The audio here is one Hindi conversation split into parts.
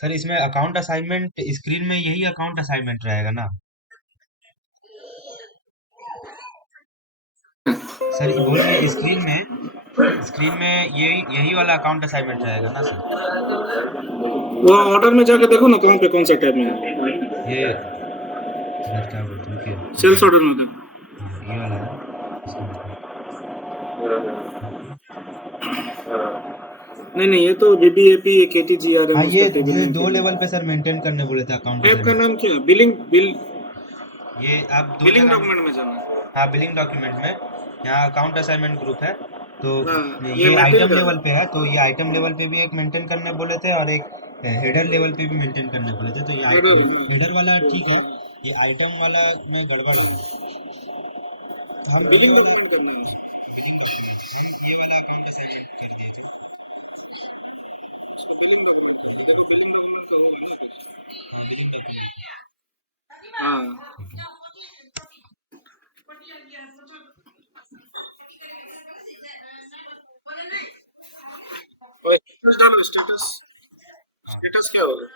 सर इसमें अकाउंट असाइनमेंट स्क्रीन में यही अकाउंट असाइनमेंट रहेगा ना? सर ये बोलिए स्क्रीन में यही वाला अकाउंट असाइनमेंट रहेगा ना सर? वो ऑर्डर में जाके देखो ना कहाँ पे कौन सा टैब में है। ये सर क्या बोलते हैं कि सेल्स ऑर्डर में देखो। हाँ, ये वाला है इसमें नहीं ये तो बीबीएपी KTGRM हाँ उसका टेबल ये नेम दो लेवल पे सर मेंटेन करने बोले थे अकाउंट टैब का असाइनमेंट। नाम क्या है? ये आप दो बिलिंग जगह डॉक्यूमेंट में जाना है। हाँ बिलिंग डॉक्यूमेंट में यहाँ अकाउंट असाइनमेंट ग्रुप है तो हाँ ये ये मेटेल आइटम का लेवल है। पे है तो ये आइटम लेवल पे भी एक मेंटेन करने बोले थे और एक हेडर लेवल पे भी मेंटेन करने बोले थे तो ये ऑर्डर हेडर वाला ठीक है, ये आइटम वाला में गड़बड़ है। तो हम ये बिलिंग वाला डॉक्यूमेंट करना है। उसको बिलिंग डॉक्यूमेंट देखो, बिलिंग डॉक्यूमेंट का होगा। बिलिंग डॉक्यूमेंट हाँ स्टेटस डालो, स्टेटस स्टेटस क्या होगा?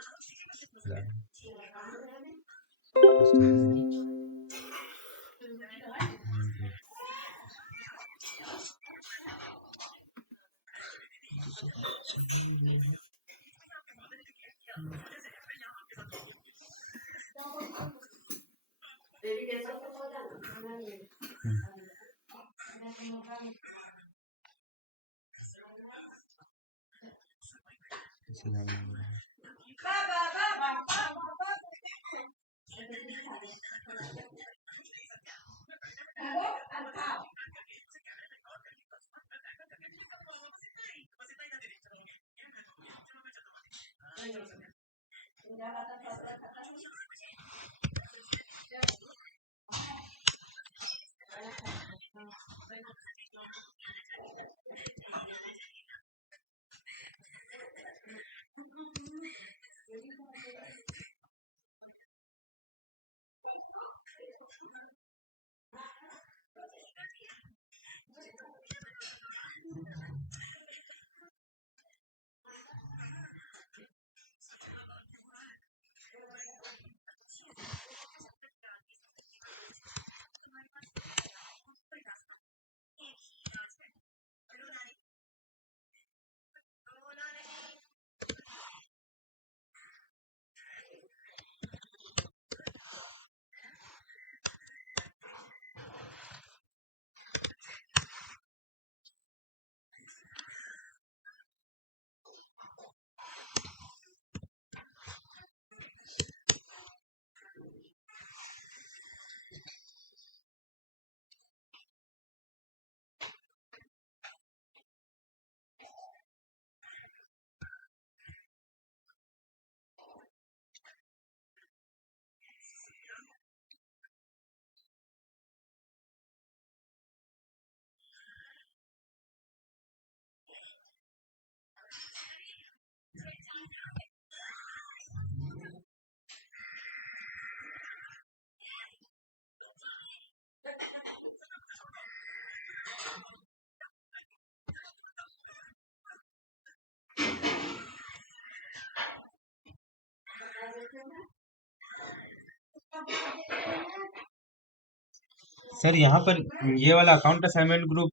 सर यहाँ पर ये वाला अकाउंट असाइनमेंट ग्रुप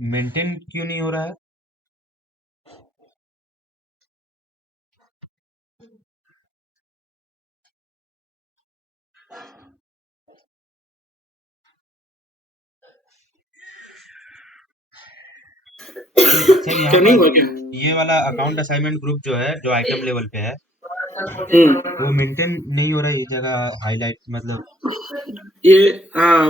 मेंटेन क्यों नहीं हो रहा है? सर यहाँ क्या नहीं पर हुआ क्या? ये वाला अकाउंट असाइनमेंट ग्रुप जो है, जो आइटम लेवल पे है, वो मेंटेन नहीं हो रहा है। ये जगह हाईलाइट मतलब ये हाँ,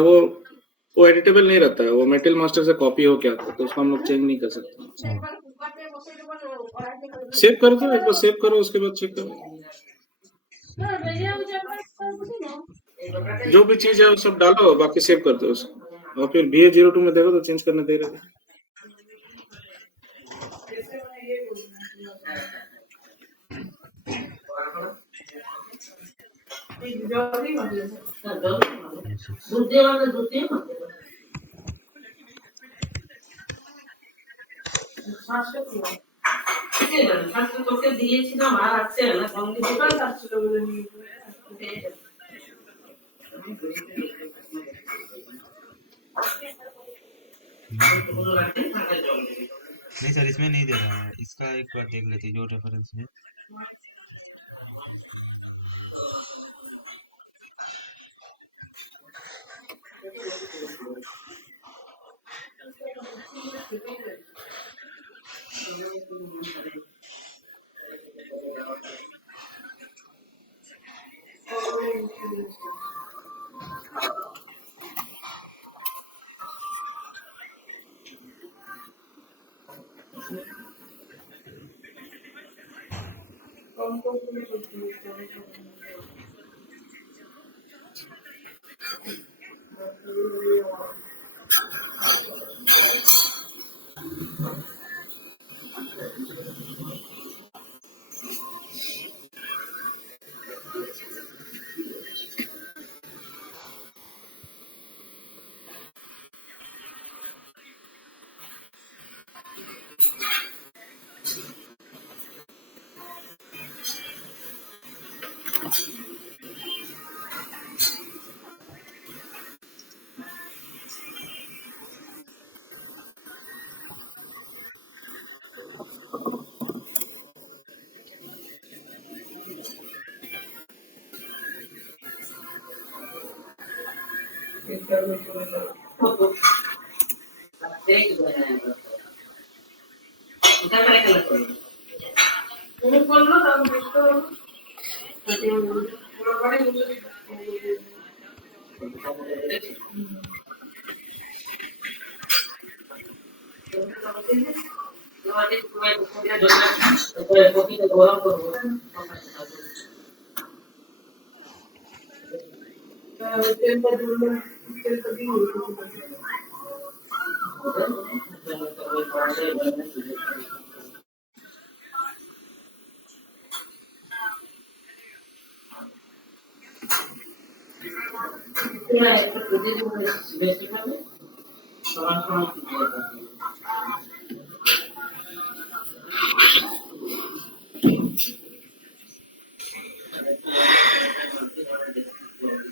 वो एडिटेबल नहीं रहता है, वो मेटल मास्टर से कॉपी हो क्या आता है, तो उसको हम लोग चेंज नहीं कर सकते। सेव कर दो, एक बार सेव करो, उसके बाद चेक करो। जो भी चीज है वो सब डालो, बाकी सेव कर दो उसको, और फिर BA02 में देखो तो चेंज करने दे रहे थे। তোকে দিয়েছিলাম আর আছে না সঙ্গে দোকান আসছিল বলে নিয়ে नहीं सर, इसमें नहीं दे रहा है। इसका एक बार देख लेते हैं, जो रेफरेंस है।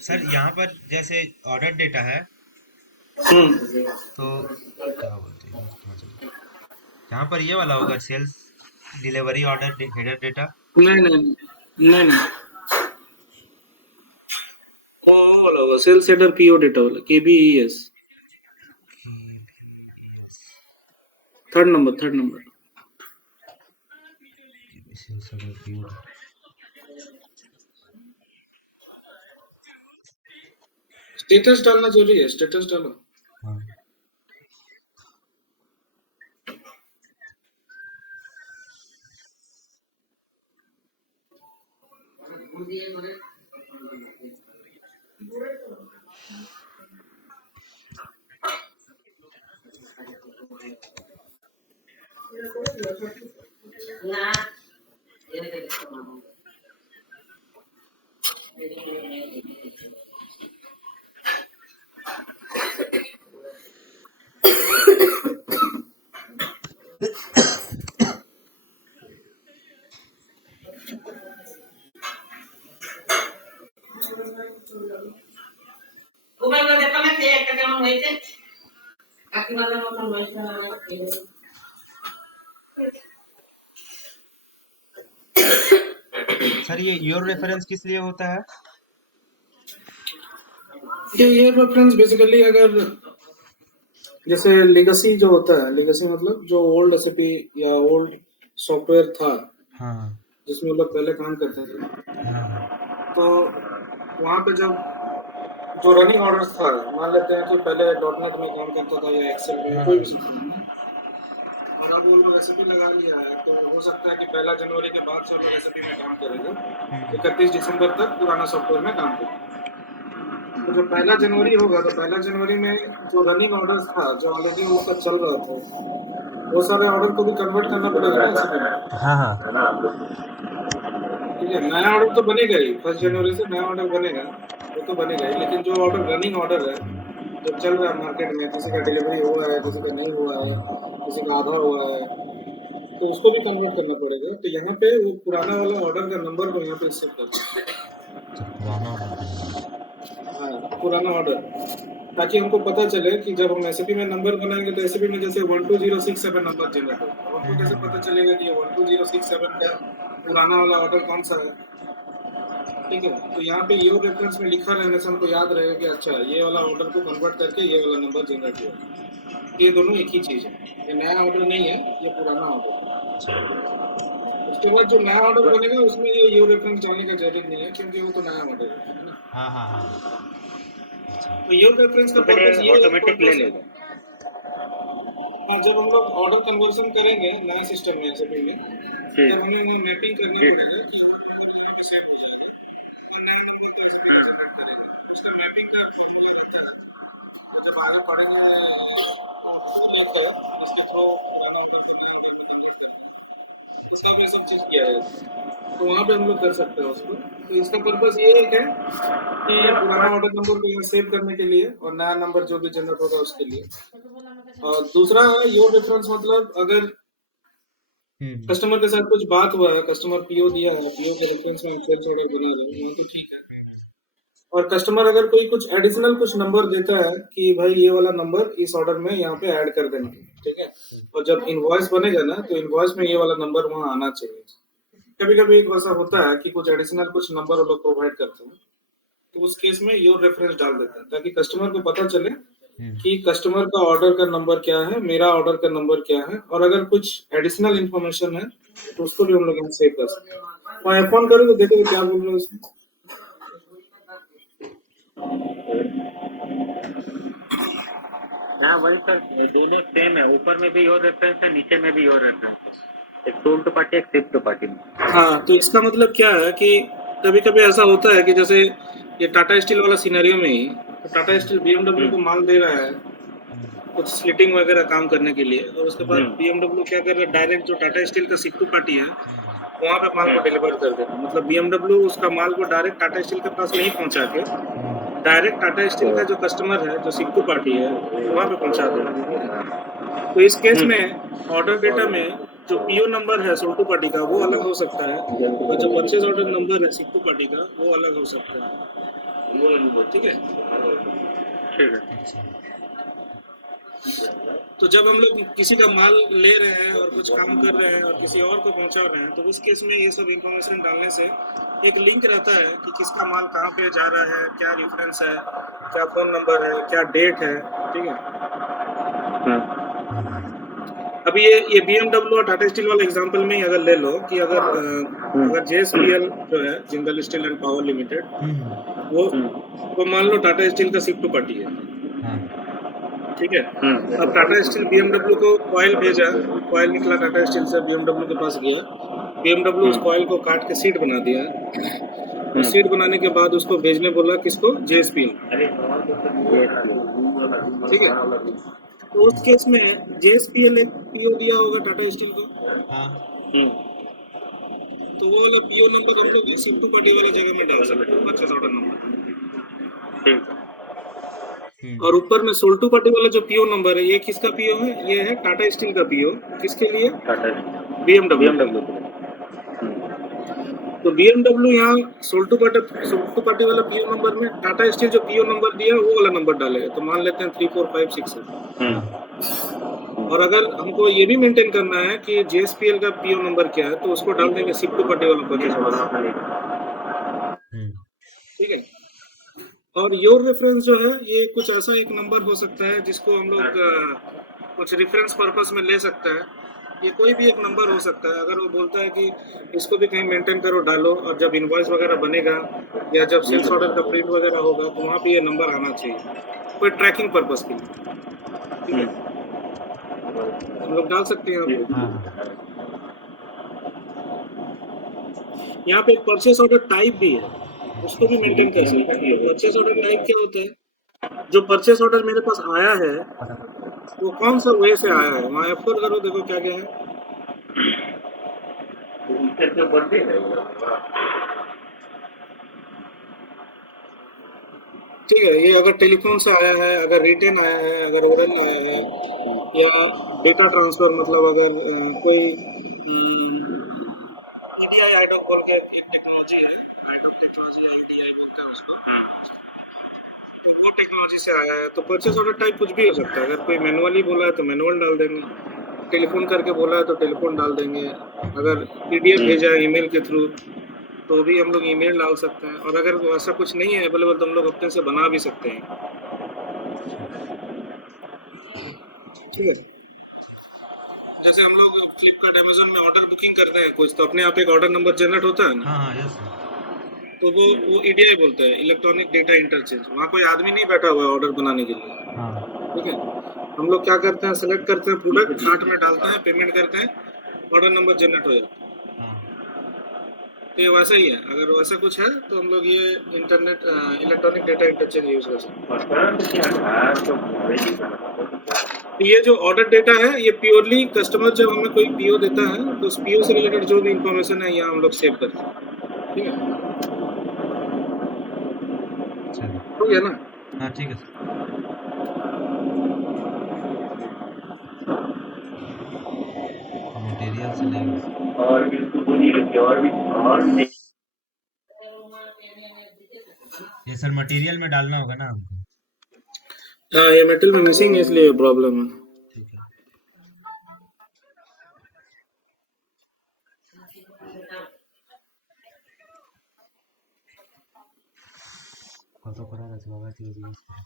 सर यहाँ पर जैसे ऑर्डर डेटा है तो क्या बोलते हैं कहाँ चले? यहाँ पर ये वाला होगा sales delivery order header data. नहीं नहीं नहीं नहीं, वो वाला होगा सेल्स हेडर पीओ डेटा वाला, KBES, third number. Sales order PO। Status डालना जरूरी है, स्टेटस डालो। हाँ सर ये योर रेफरेंस किस लिए होता है? ये रेफरेंस बेसिकली अगर जैसे लेगेसी जो होता है, लेगेसी मतलब जो ओल्ड एसएपी या ओल्ड सॉफ्टवेयर था हाँ जिसमें हम लोग पहले काम करते थे, हाँ तो वहाँ पे जब जो रनिंग ऑर्डर्स था, मान लेते हैं कि पहले .NET में काम करता था या एक्सेल में, कोई भी सिस्टम में, और अब वो लोग एसएपी लगा लिया है, तो हो सकता है कि 1 जनवरी के बाद से वो लोग एसएपी में काम करेंगे, 31 दिसंबर तक पुराना सॉफ्टवेयर में काम करेंगे। तो जो 1 जनवरी होगा, तो 1 जनवरी में जो रनिंग ऑर्डर्स था, जो ऑलरेडी उसका चल रहा था, वो सारे ऑर्डर को भी कन्वर्ट करना पड़ेगा ना एसएपी में। हाँ हाँ ठीक है, नया ऑर्डर तो बनेगा ही, 1 जनवरी से नया ऑर्डर बनेगा, वो तो बनेगा ही, लेकिन जो ऑर्डर रनिंग ऑर्डर है जो चल रहा है मार्केट में, किसी का डिलीवरी हुआ है, किसी का नहीं हुआ है, किसी का आधा हुआ है, तो उसको भी कन्वर्ट करना पड़ेगा। तो यहाँ पे वो पुराना वाला ऑर्डर का नंबर को यहाँ पे सेट करना है। हाँ, पुराना ऑर्डर, ताकि हमको पता चले कि जब हम एसएपी में नंबर बनाएंगे तो एसएपी में जैसे 12067 नंबर जनरेट होगा, हमको कैसे पता चलेगा कि ये 12067 का पुराना वाला ऑर्डर कौन सा है? ठीक है, तो यहाँ पे ये रेफरेंस में लिखा रहने से हमको याद रहेगा कि अच्छा ये वाला ऑर्डर को कन्वर्ट करके ये वाला नंबर जनरेट हुआ। ये दोनों एक ही चीज है, ये नया ऑर्डर नहीं है, ये पुराना ऑर्डर है। उसके बाद जो नया ऑर्डर बनेगा उसमें ये रेफरेंस डालने की जरूरत नहीं है, क्योंकि वो तो नया ऑर्डर है ना। हाँ हाँ हाँ तो ये रेफरेंस का पर्पस ये ऑटोमेटिक ले लेगा। हाँ, जब हम लोग ऑर्डर कन्वर्जन करेंगे नए सिस्टम में एसएपी में, तब हमें मैपिंग करनी पड़ेगी कि उसका मैपिंग का जब आगे पढ़ेंगे इसके थ्रू उसका भी सब चेक किया है, तो वहाँ पे हम लोग कर सकते हैं उसको। तो इसका पर्पस ये है कि पुराना ऑर्डर नंबर को यहाँ सेव करने के लिए और नया नंबर जो भी जनरेट होगा उसके लिए। और दूसरा है योर रेफरेंस, मतलब अगर कस्टमर के साथ कुछ बात हुआ है, कस्टमर पीओ दिया है, पीओ के रेफरेंस में सेल्स ऑर्डर बना रहे हैं, वो तो ठीक है। और कस्टमर अगर कोई कुछ एडिशनल कुछ नंबर देता है कि भाई ये वाला नंबर इस ऑर्डर में यहाँ पे ऐड कर देना, ठीक है, और जब इनवॉइस बनेगा ना तो इनवॉइस में ये वाला नंबर वहाँ आना चाहिए। कभी कभी एक वैसा होता है कि कुछ एडिशनल कुछ नंबर वो लोग प्रोवाइड करते हैं, तो उस केस में योर रेफरेंस डाल देते हैं ताकि कस्टमर को पता चले कि कस्टमर का ऑर्डर का नंबर क्या है, मेरा ऑर्डर का नंबर क्या है, और अगर कुछ एडिशनल इंफॉर्मेशन है तो उसको भी हम लोग यहाँ सेव कर सकते हैं। मैं फोन करूँ तो देखो क्या बोल रहे हो उसमें। हाँ वही सर, दोनों सेम है, ऊपर में भी योर रेफरेंस है, नीचे में भी योर रेफरेंस है, एक सोल्ड पार्टी एक शिफ्ट पार्टी में। हाँ, तो इसका मतलब क्या है कि कभी कभी ऐसा होता है कि जैसे ये टाटा स्टील वाला सिनेरियो में ही, तो टाटा स्टील बीएमडब्ल्यू को माल दे रहा है कुछ स्लिटिंग वगैरह काम करने के लिए, और उसके बाद बीएमडब्ल्यू क्या कर रहा है, डायरेक्ट जो टाटा स्टील का शिफ्ट पार्टी है वहाँ पे माल को डिलीवर कर देता है। मतलब बीएमडब्ल्यू उसका माल को डायरेक्ट टाटा स्टील के पास नहीं पहुँचा के डायरेक्ट टाटा स्टील का जो कस्टमर है, जो शिफ्ट पार्टी है, वहाँ पे पहुँचा देगा। तो इस केस में ऑर्डर डेटा में जो पीओ नंबर है सोल्टू पार्टी का वो अलग हो सकता है, और जो परचेज ऑर्डर नंबर है सिक्टू पार्टी का वो अलग हो सकता है। ठीक है, ठीक है। तो जब हम लोग किसी का माल ले रहे हैं और कुछ काम कर रहे हैं और किसी और को पहुंचा रहे हैं, तो उस केस में ये सब इंफॉर्मेशन डालने से एक लिंक रहता है कि किसका माल कहाँ पे जा रहा है, क्या रेफरेंस है, क्या फोन नंबर है, क्या डेट है। ठीक है, अभी ये बीएमडब्ल्यू और टाटा स्टील वाला एग्जांपल में ही अगर ले लो कि अगर जेएसपीएल जो है Jindal steel and power limited, वो मान लो टाटा स्टील का शिफ्ट पार्टी है, ठीक है। अब टाटा स्टील बीएमडब्ल्यू को कॉइल भेजा, कॉइल निकला टाटा स्टील से बीएमडब्ल्यू के पास गया, बीएमडब्ल्यू उस कॉइल को काट के सीट बना दिया, सीट बनाने के बाद उसको भेजने बोला किसको, जेएसपीएल, ठीक है। तो उस केस में जेएसपीएल एक पीओ दिया होगा टाटा स्टील को, तो वो वाला पीओ नंबर हम लोग शिफ्ट पार्टी वाला जगह में डाल सकते हैं, परचेज ऑर्डर नंबर। और ऊपर में सोल्टू पार्टी वाला जो पीओ नंबर है, ये किसका पीओ है, ये है टाटा स्टील का पीओ, किसके लिए, बीएमडब्ल्यू। तो बीएमडब्ल्यू यहाँ सोल्टू पार्टी वाला पीओ नंबर में टाटा स्टील जो पीओ नंबर दिया वो वाला नंबर डालेगा, तो मान लेते हैं 3456 है। और अगर हमको ये भी मेंटेन करना है कि जेएसपीएल का पीओ नंबर क्या है, तो उसको डाल देंगे शिफ्ट पार्टी वाला परचेज ऑर्डर, ठीक है। और योर रेफरेंस जो है ये कुछ ऐसा एक नंबर हो सकता है जिसको हम लोग कुछ रेफरेंस पर्पस में ले सकते हैं, ये कोई भी एक नंबर हो सकता है। अगर वो बोलता है कि इसको भी कहीं मेंटेन करो, डालो, और जब इनवॉइस वगैरह बनेगा या जब सेल्स ऑर्डर का प्रिंट वगैरह होगा तो वहाँ पे ये नंबर आना चाहिए, कोई ट्रैकिंग पर्पस के लिए, ठीक है, हम लोग डाल सकते हैं। यहाँ पे एक परचेस ऑर्डर टाइप भी है, उसको भी मेंटेन कर सकते हैं। परचेस ऑर्डर टाइप क्या होता है, जो परचेस ऑर्डर मेरे पास आया है वो कौन सा वे से आया है, वहाँ F4 करो, देखो क्या क्या है। ठीक है, ये अगर टेलीफोन से आया है, अगर रिटर्न आया है, अगर ओरल आया है, या डेटा ट्रांसफर, मतलब अगर कोई EDI आइडॉक बोल के एक टेक्नोलॉजी है, आइडॉक टेक्नोलॉजी EDI बोलते हैं उसको, वो टेक्नोलॉजी से आया है, तो परचेस ऑर्डर टाइप कुछ भी हो सकता है। अगर कोई मैनुअली बोला है तो मैनुअल डाल देंगे, टेलीफोन करके बोला है तो टेलीफोन डाल देंगे, अगर PDF भेजा है ईमेल के थ्रू तो भी हम लोग ईमेल डाल सकते हैं, और अगर ऐसा कुछ नहीं है अवेलेबल तो हम लोग अपने से बना भी सकते हैं, ठीक है। जैसे हम लोग फ्लिपकार्ट अमेजोन में ऑर्डर बुकिंग करते हैं कुछ, तो अपने आप एक ऑर्डर नंबर जनरेट होता है ना, तो वो EDI बोलता है, इलेक्ट्रॉनिक डेटा इंटरचेंज। वहाँ कोई आदमी नहीं बैठा हुआ है ऑर्डर बनाने के लिए, ठीक है। हम लोग क्या करते हैं, सेलेक्ट करते हैं प्रोडक्ट, कार्ट में डालते हैं, पेमेंट करते हैं, ऑर्डर नंबर जनरेट हो जाता है। तो ये वैसा ही है, अगर वैसा कुछ है तो हम लोग ये internet electronic data interchange use कर सकते हैं। ये जो ऑर्डर डेटा है ये प्योरली कस्टमर जब हमें कोई पीओ देता है तो उस पीओ से रिलेटेड जो भी इंफॉर्मेशन है यहाँ हम लोग सेव करते हैं, ठीक है, हो गया ना। हाँ ठीक है। मटेरियल से लेंगे। और बिल्कुल वो नहीं रखी और भी और ये सर मटेरियल में डालना होगा ना हमको? हाँ, ये मेटल में मिसिंग है इसलिए प्रॉब्लम है। ठीक है। কত করার আছে বাবা থেকে জিজ্ঞেস করো।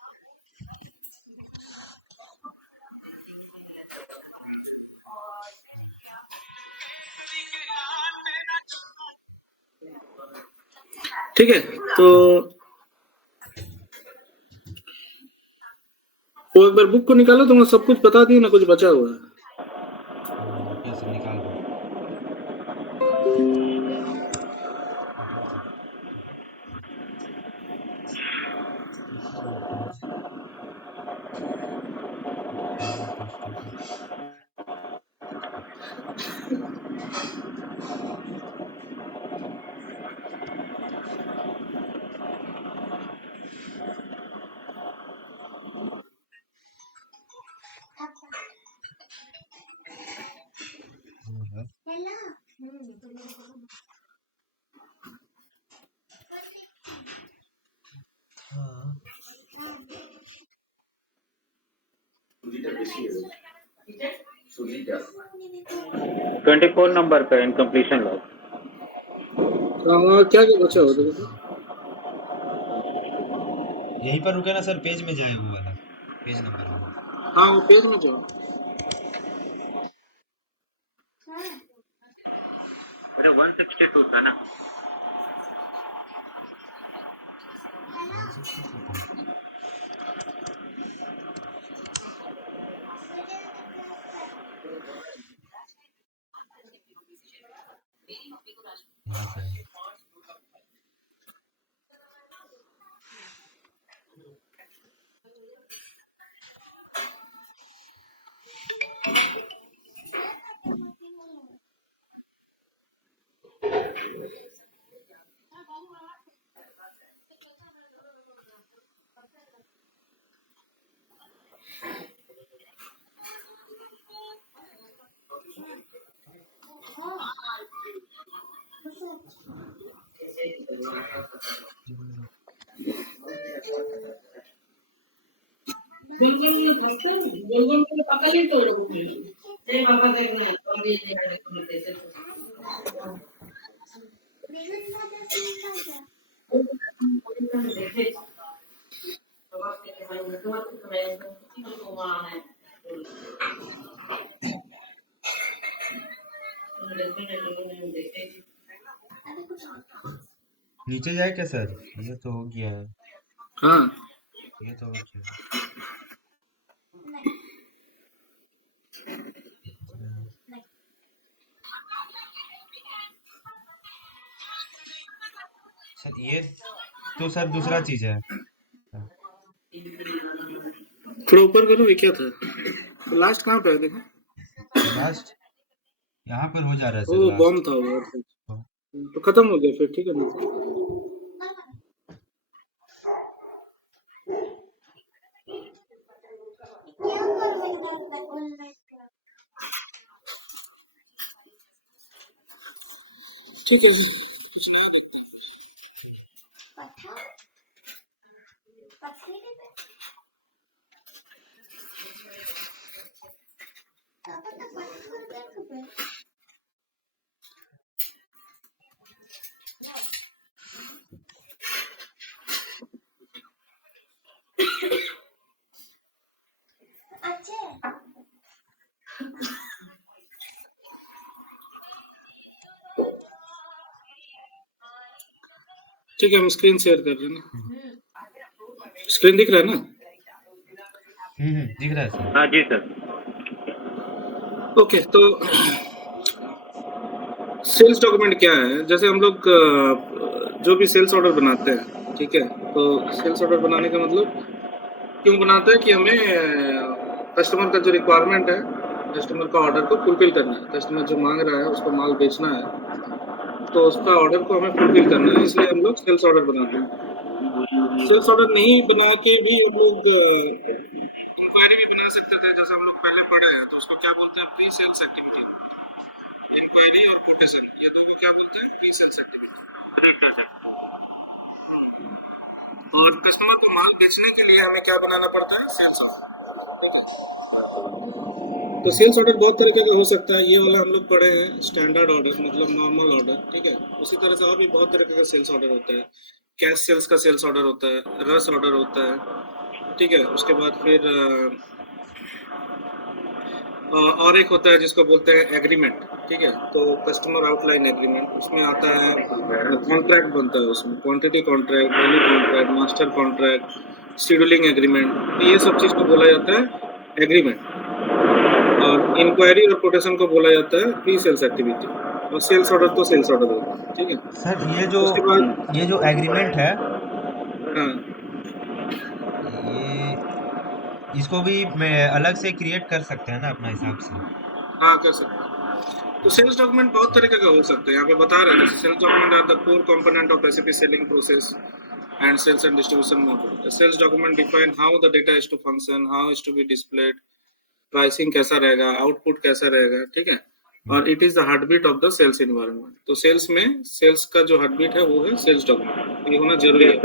ठीक है, तो वो एक बार बुक को निकालो, तुम्हें सब कुछ बता दिया ना, कुछ बचा हुआ है। कैसे निकाल दो? हाँ 24 नंबर पे इनकम्प्लीशन लॉग। क्या क्या बचा हुआ देखो तो। यहीं पर रुके ना सर, पेज में जाए वो वाला पेज नंबर वाला। हाँ, वो पेज में जाओ। अरे 162 था ना। यहाँ से है। नीचे जाए क्या सर? ये तो हो गया है। हाँ, ये तो हो गया है। सर ये तो सर दूसरा चीज है। थोड़ा ऊपर करो, ये क्या था? लास्ट कहाँ पे है देखो। लास्ट यहाँ पर हो जा रहा है वो सर बॉम्ब लास्ट। था वो। तो खत्म हो गया फिर, ठीक है ना? ठीक है फिर। ठीक है, हम स्क्रीन शेयर कर रहे हैं ना। स्क्रीन दिख रहा है ना? दिख रहा है सर। हाँ जी सर। ओके, तो सेल्स डॉक्यूमेंट क्या है? जैसे हम लोग जो भी सेल्स ऑर्डर बनाते हैं, ठीक है, तो सेल्स ऑर्डर बनाने का मतलब क्यों बनाते हैं कि हमें कस्टमर का जो रिक्वायरमेंट है, कस्टमर का ऑर्डर को फुलफिल करना है। कस्टमर जो मांग रहा है उसको माल बेचना है, तो उसका ऑर्डर को हमें फुलफिल करना है, इसलिए हम लोग सेल्स ऑर्डर बनाते हैं। सेल्स ऑर्डर नहीं बना के भी हम लोग इंक्वायरी भी बना सकते थे, जैसे हम लोग पहले पढ़े हैं, तो उसको क्या बोलते हैं? Pre sales activity. इंक्वायरी और कोटेशन, ये दो को क्या बोलते हैं? Pre sale certificate. और कस्टमर को माल बेचने के लिए हमें क्या बनाना पड़ता है? Sales order. तो सेल्स ऑर्डर बहुत तरीके का हो सकता है, ये वाला हम लोग पढ़े हैं स्टैंडर्ड ऑर्डर मतलब नॉर्मल ऑर्डर, ठीक है। उसी तरह से और भी बहुत तरीके का सेल्स ऑर्डर होता है। कैश सेल्स का सेल्स ऑर्डर होता है, रस ऑर्डर होता है, ठीक है। उसके बाद फिर और एक होता है जिसको बोलते हैं एग्रीमेंट, ठीक है। तो कस्टमर आउटलाइन एग्रीमेंट, उसमें आता है कॉन्ट्रैक्ट बनता है, उसमें quantity contract, value contract, master contract, scheduling agreement, तो ये सब चीज़ को बोला जाता है एग्रीमेंट। और इंक्वायरी और कोटेशन को बोला जाता है प्री सेल्स एक्टिविटी। और सेल्स ऑर्डर तो सेल्स ऑर्डर होगा, ठीक है। सर उसके बाद ये जो एग्रीमेंट है, हाँ ये इसको भी मैं अलग से क्रिएट कर सकते हैं ना अपना हिसाब से? हाँ कर सकते हैं। तो सेल्स डॉक्यूमेंट बहुत तरीके का हो सकते हैं, यहाँ पे बता रहे हैं। Sales document are the core component of SAP selling process and sales and distribution model. A sales document define how the data is to function, how is to be displayed, pricing कैसा रहेगा, आउटपुट कैसा रहेगा, ठीक है। और it is the heartbeat of the sales environment. तो सेल्स में सेल्स का जो हार्ट बीट है वो है सेल्स डॉक्यूमेंट, ये होना जरूरी है,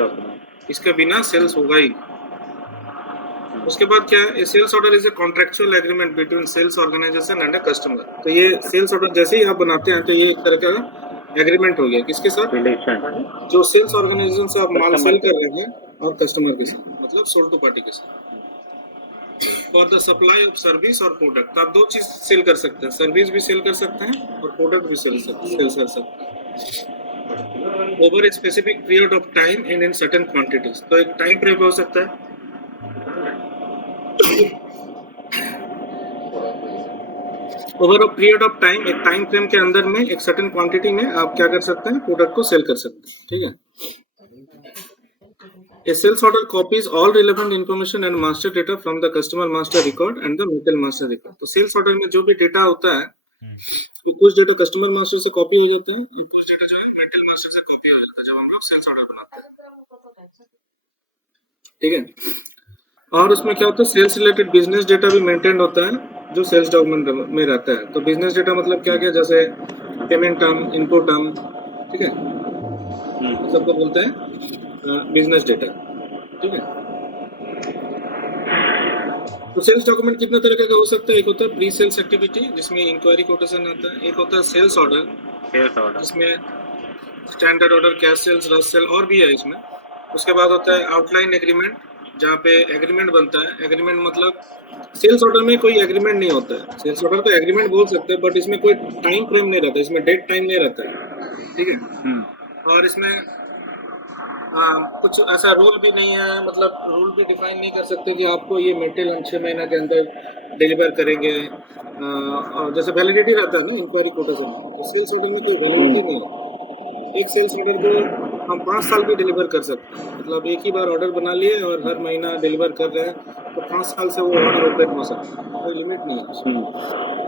इसके बिना सेल्स होगा ही। उसके बाद क्या है? Sales order is a contractual agreement between sales organisation and a customer. तो ये सेल्स ऑर्डर जैसे ही आप बनाते हैं तो ये एक तरह का एग्रीमेंट हो गया, किसके साथ? जो सेल्स ऑर्गेनाइजेशन से आप माल सेल कर रहे हैं और कस्टमर के साथ, मतलब सोल्ड टू पार्टी के साथ। For the supply of service और प्रोडक्ट, आप दो चीज सेल कर सकते हैं, सर्विस भी सेल कर सकते हैं और प्रोडक्ट भी सेल कर सकते हैं over a specific period of time and in certain quantities. तो एक टाइम फ्रेम हो सकता है, over a period of time, एक टाइम फ्रेम के अंदर में एक सर्टेन क्वांटिटी में आप क्या कर सकते हैं? प्रोडक्ट को सेल कर सकते हैं, ठीक है। A sales order copies all relevant information and master data from the customer master record and the metal master record. तो सेल्स ऑर्डर में जो भी डेटा होता है, वो कुछ डेटा कस्टमर मास्टर से कॉपी हो जाता है और कुछ डेटा जो है मेटल मास्टर से कॉपी हो जाता है जब हम लोग सेल्स ऑर्डर बनाते हैं, ठीक है। और उसमें क्या होता है? सेल्स रिलेटेड बिजनेस डेटा भी मेंटेन होता है जो सेल्स डॉक्यूमेंट में रहता है। तो बिजनेस डेटा मतलब क्या क्या, जैसे पेमेंट टर्म, इनपुट टर्म, ठीक है, सबको बोलते हैं बिजनेस डेटा, ठीक है। तो सेल्स डॉक्यूमेंट कितने तरीके का हो सकता है? एक होता है प्री सेल्स एक्टिविटी जिसमें इंक्वायरी कोटेशन आता है, एक होता है सेल्स ऑर्डर जिसमें स्टैंडर्ड ऑर्डर, कैश सेल्स, रस सेल और भी है इसमें। उसके बाद होता है आउटलाइन एग्रीमेंट जहाँ पे एग्रीमेंट बनता है। एग्रीमेंट मतलब सेल्स ऑर्डर में कोई एग्रीमेंट नहीं होता है, सेल्स ऑर्डर को एग्रीमेंट बोल सकते हैं बट इसमें कोई टाइम फ्रेम नहीं रहता, इसमें डेट टाइम नहीं रहता है, ठीक है। और इसमें कुछ ऐसा रूल भी नहीं है, मतलब रूल भी डिफाइन नहीं कर सकते कि आपको ये मेटेरियल 6 महीने के अंदर डिलीवर करेंगे। और जैसे वैलिडिटी रहता है ना इंक्वायरी कोटेशन में, तो सेल्स ऑर्डर में कोई वैलिडिटी नहीं है। एक सेल्स ऑर्डर को हम 5 साल भी डिलीवर कर सकते हैं, मतलब एक ही बार ऑर्डर बना लिए और हर महीना डिलीवर कर रहे हैं तो 5 साल से वो ऑर्डर ओपन हो सकता है, कोई लिमिट नहीं है।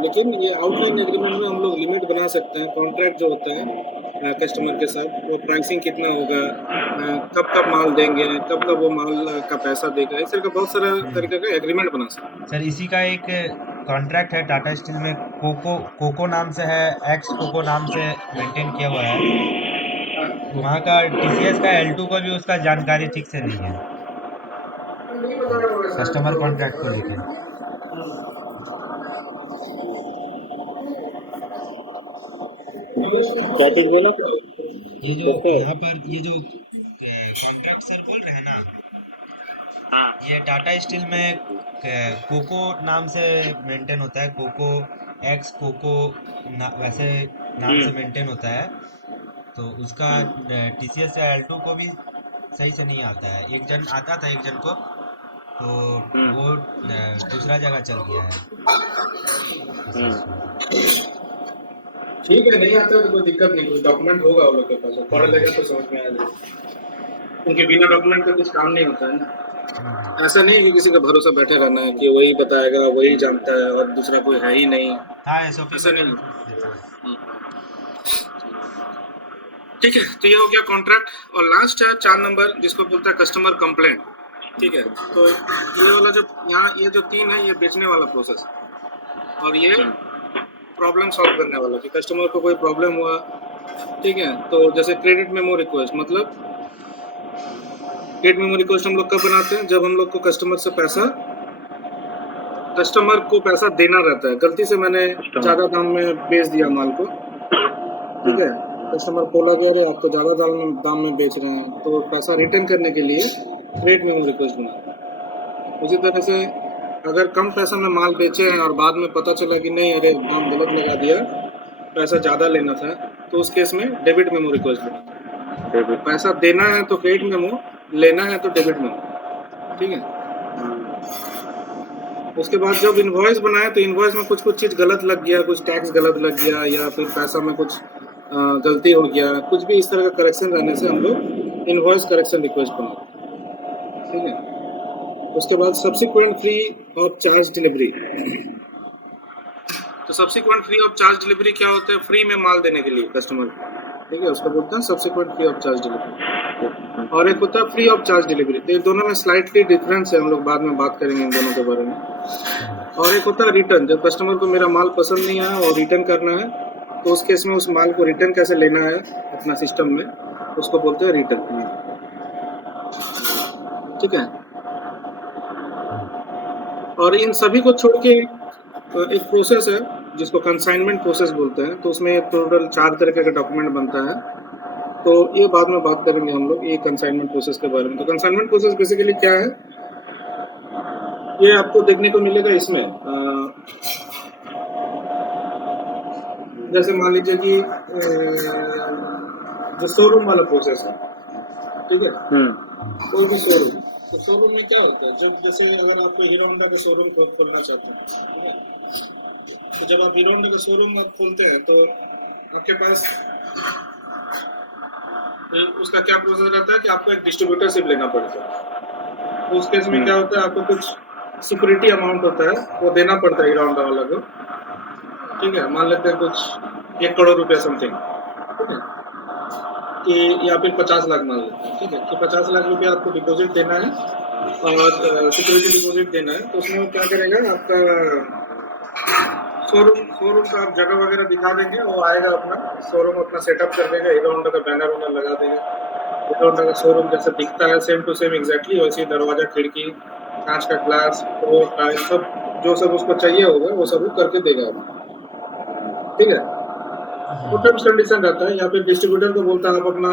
लेकिन ये आउटलाइन एग्रीमेंट में हम लोग लिमिट बना सकते हैं। कॉन्ट्रैक्ट जो होता है कस्टमर के साथ, वो प्राइसिंग कितना होगा, कब कब माल देंगे, कब कब वो माल का पैसा देगा, इस तरह का बहुत सारा तरीके का एग्रीमेंट बना सकते हैं। सर इसी का एक कॉन्ट्रैक्ट है टाटा स्टील में, कोको नाम से है, एक्स कोको नाम से मेंटेन किया हुआ है। वहाँ का टीसीएस का L2 को भी उसका जानकारी ठीक से नहीं है कस्टमर कॉन्ट्रैक्ट को लेकर। क्या चीज बोला? ये जो यहाँ पर ये जो कॉन्ट्रैक्ट सर बोल रहे हैं ना, हाँ, ये टाटा स्टील में कोको नाम से मेंटेन होता है, कोको एक्स कोको वैसे नाम से मेंटेन होता है। तो उसका टीसीएस या L2 को भी सही से नहीं आता है। एक जन आता था, एक जन को, तो वो दूसरा जगह चल गया है। ठीक है, नहीं आता तो कोई दिक्कत नहीं, कोई डॉक्यूमेंट होगा वो लोग के पास, पढ़ लेगा तो समझ में आ जाएगा। उनके बिना डॉक्यूमेंट का कुछ काम नहीं होता है ना। ऐसा नहीं कि किसी का भरोसा बैठे रहना है कि वही बताएगा, वही जानता है और दूसरा कोई है ही नहीं। हाँ SOP ऐसा नहीं होता। ठीक है, तो ये हो गया कॉन्ट्रैक्ट। और लास्ट है 4 नंबर जिसको बोलता है कस्टमर कंप्लेंट, ठीक है। तो ये वाला जो यहाँ ये जो 3 है ये बेचने वाला प्रोसेस है और ये प्रॉब्लम सॉल्व करने वाला कि कस्टमर को कोई प्रॉब्लम हुआ, ठीक है, तो जैसे क्रेडिट मेमो रिक्वेस्ट, मतलब क्रेडिट मेमो रिक्वेस्ट हम लोग कब बनाते हैं, जब हम लोग को कस्टमर को पैसा देना रहता है, गलती से मैंने ज्यादा दाम में बेच दिया माल को, ठीक है, कस्टमर बोला कि अरे आप तो ज्यादा दाम में बेच रहे हैं, तो पैसा रिटर्न करने के लिए क्रेडिट मेमो रिक्वेस्ट बनाते हैं। उसी तरह से अगर कम पैसा में माल बेचे हैं और बाद में पता चला कि नहीं अरे दाम गलत लगा दिया, पैसा ज़्यादा लेना था, तो उस केस में डेबिट मेमो रिक्वेस्ट बनाते हैं। पैसा देना है तो क्रेडिट मेमो, लेना है तो डेबिट मेमो, ठीक है। उसके बाद जब इनवॉइस बनाए तो इनवॉइस में कुछ चीज़ गलत लग गया, कुछ टैक्स गलत लग गया, या फिर पैसा में कुछ गलती हो गया, कुछ भी इस तरह का करेक्शन रहने से हम लोग इनवॉइस करेक्शन रिक्वेस्ट बनाते हैं, ठीक है। उसके बाद subsequent free of charge delivery. तो subsequent free of charge delivery क्या होता है, फ्री में माल देने के लिए कस्टमर को, ठीक है, उसको बोलते हैं subsequent free of charge delivery. और एक होता है फ्री ऑफ चार्ज डिलीवरी, तो ये दोनों में स्लाइटली डिफरेंस है, हम लोग बाद में बात करेंगे इन दोनों के बारे में। और एक होता है रिटर्न, जब कस्टमर को मेरा माल पसंद नहीं आया और रिटर्न करना है, तो उस केस में उस माल को रिटर्न कैसे लेना है अपना सिस्टम में, उसको बोलते हैं रिटर्न, ठीक है। और इन सभी को छोड़ के एक प्रोसेस है जिसको कंसाइनमेंट प्रोसेस बोलते हैं, तो उसमें टोटल 4 तरह का डॉक्यूमेंट बनता है, तो ये बाद में बात करेंगे हम लोग ये कंसाइनमेंट प्रोसेस के बारे में। तो कंसाइनमेंट प्रोसेस बेसिकली क्या है, ये आपको देखने को मिलेगा इसमें, जैसे मान लीजिए कि जो शोरूम वाला प्रोसेस है, ठीक है, कोई भी शोरूम, तो शोरूम में क्या होता है, जब जैसे अगर आप हीरो होंडा का शोरूम खोलना चाहते हैं, ठीक है, तो जब आप हीरो होंडा का शोरूम आप खोलते हैं तो आपके पास उसका क्या प्रोसेस रहता है कि आपको एक डिस्ट्रीब्यूटरशिप लेना पड़ता है। तो उस केस में क्या होता है, आपको कुछ सिक्योरिटी अमाउंट होता है वो देना पड़ता है हीरो होंडा वाला को, ठीक है, मान लेते हैं कुछ 1 करोड़ रुपया समथिंग, ठीक है, कि या फिर 50 लाख मान लेते हैं, ठीक है, कि 50 लाख रुपया आपको डिपॉजिट देना है और सिक्योरिटी डिपॉजिट देना है। तो उसमें वो क्या करेगा, आपका शोरूम का आप जगह वगैरह दिखा देंगे, वो आएगा अपना शोरूम अपना सेटअप कर देगा, हीरो होंडा का बैनर वैनर लगा देगा, हीरो होंडा का शोरूम जैसे दिखता है सेम टू सेम एग्जैक्टली वैसे दरवाजा, खिड़की, कांच का ग्लास, फ्लोर टाइल, सब जो सब उसको चाहिए होगा वो सब वो करके देगा, ठीक है। वो टर्म्स कंडीशन रहता है, या फिर डिस्ट्रीब्यूटर को बोलता है आप अपना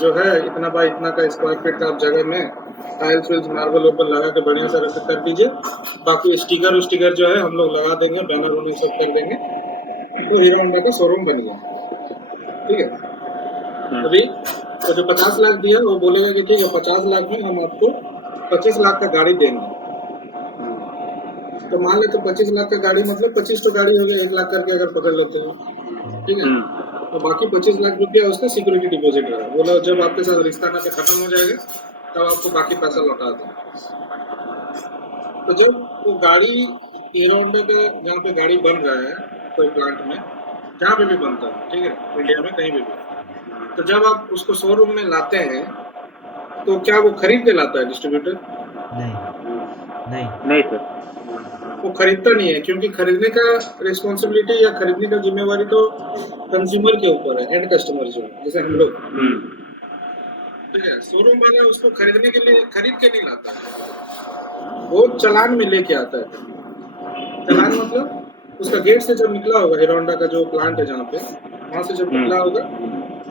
जो है इतना बाय इतना का स्क्वायर फीट का आप जगह में टाइल फिल्स मार्बल ऊपर लगा के बढ़िया से रख कर दीजिए, बाकी स्टिकर जो है हम लोग लगा देंगे, बैनर वैनर सब कर देंगे, तो हीरो होंडा का शोरूम बन गया, ठीक है। अभी तो जो 50 लाख दिया वो बोलेगा कि ठीक है 50 लाख में हम आपको 25 लाख का गाड़ी देंगे, तो मान लेते 25 लाख का गाड़ी मतलब 25 तो गाड़ी हो गया, 1 लाख करके अगर पकड़ लेते हैं, ठीक है, तो बाकी 25 लाख रुपया उसका सिक्योरिटी डिपॉजिट रहा, बोला जब आपके साथ रिश्ता नाता खत्म हो जाएगा तब आपको बाकी पैसा लौटा दें। तो जब वो गाड़ी हीरो होंडा का जहाँ पे गाड़ी बन रहा है कोई प्लांट में, जहाँ पे भी बनता है, ठीक है, इंडिया में कहीं भी, तो जब आप उसको शोरूम में लाते हैं तो क्या वो खरीद के लाता है डिस्ट्रीब्यूटर? नहीं सर, वो खरीदता नहीं है, क्योंकि खरीदने का रिस्पॉन्सिबिलिटी या खरीदने का जिम्मेवारी तो कंज्यूमर के ऊपर है, एंड कस्टमर जो है जैसे हम लोग, ठीक है। शोरूम वाला उसको खरीदने के लिए खरीद के नहीं लाता है, वो चालान में लेके आता है। चालान मतलब उसका गेट से जब निकला होगा, हीरो होंडा का जो प्लांट है जहाँ पे, वहाँ से जब निकला होगा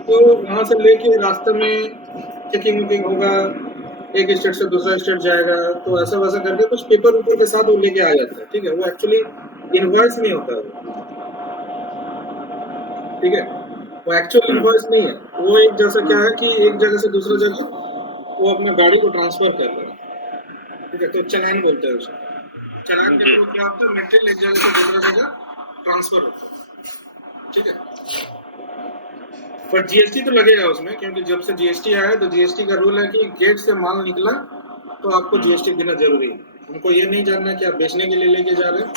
तो वहाँ से लेके रास्ते में चेकिंग वेकिंग होगा, एक स्टेट से दूसरा स्टेट जाएगा, तो ऐसा वैसा करके कुछ पेपर ऊपर के साथ वो लेके आ जाता है, ठीक है। वो एक्चुअली इनवॉइस नहीं होता है, ठीक है, वो एक्चुअल इनवॉइस नहीं है, वो एक जैसा क्या है कि एक जगह से दूसरी जगह वो अपना गाड़ी को ट्रांसफर कर रहा है, ठीक है, तो चालान बोलते हैं उसको। चालान के थ्रू क्या होता है, मेटेरियल एक जगह से दूसरी जगह ट्रांसफर होता है, ठीक है। पर जीएसटी तो लगेगा उसमें, क्योंकि जब से जीएसटी आया है तो जीएसटी का रूल है कि गेट से माल निकला तो आपको जीएसटी देना जरूरी है। हमको ये नहीं जानना कि आप बेचने के लिए लेके जा रहे हैं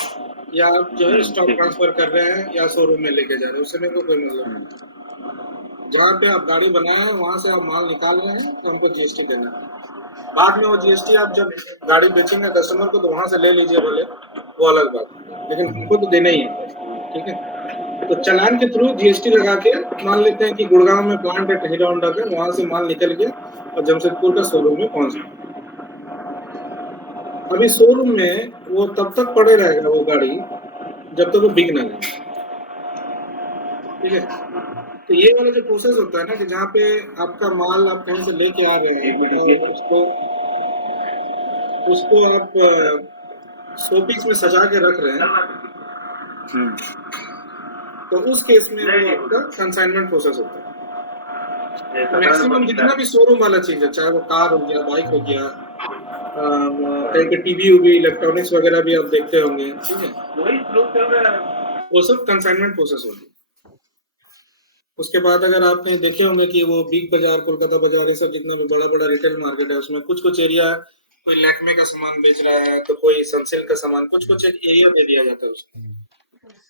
या आप जो है स्टॉक ट्रांसफर कर रहे हैं या शोरूम में लेके जा रहे हैं, उससे मेरे को कोई मतलब नहीं। जहाँ पे आप गाड़ी बनाए हैं वहां से आप माल निकाल रहे हैं तो हमको जीएसटी देना है। बाद में वो जीएसटी आप जब गाड़ी बेचेंगे कस्टमर को तो वहां से ले लीजिए भले, वो अलग बात, लेकिन हमको तो देना ही है, ठीक है। तो चालान के थ्रू जीएसटी लगा के मान लेते हैं कि गुड़गांव में प्लांट है हीरो होंडा का, वहां से माल निकल गया और जमशेदपुर का शोरूम में पहुंच गया। अभी शोरूम में वो तब तक पड़े रहेगा वो गाड़ी जब तक वो बिक ना जाए, ठीक है। तो ये वाला जो प्रोसेस होता है ना कि जहाँ पे आपका माल आप कहीं से लेके आ रहे हैं और उसको आप शोपीस में सजा के रख रहे हैं, तो उस केस में वो आपका कंसाइनमेंट प्रोसेस होता है। मैक्सिमम जितना भी शोरूम वाला चीज है, चाहे वो कार हो गया, बाइक हो गया, कहीं पे टीवी उवी इलेक्ट्रॉनिक्स वगैरह भी आप देखते होंगे, ठीक है, वो सब कंसाइनमेंट प्रोसेस होगी। उसके बाद अगर आपने देखे होंगे कि वो बिग बाजार, कोलकाता बाजार, ये सब जितना भी बड़ा बड़ा रिटेल मार्केट है, उसमें कुछ कुछ एरिया कोई लैक्मे का सामान बेच रहा है तो कोई सनसिल्क का सामान, कुछ कुछ एरिया दे दिया जाता है उसको,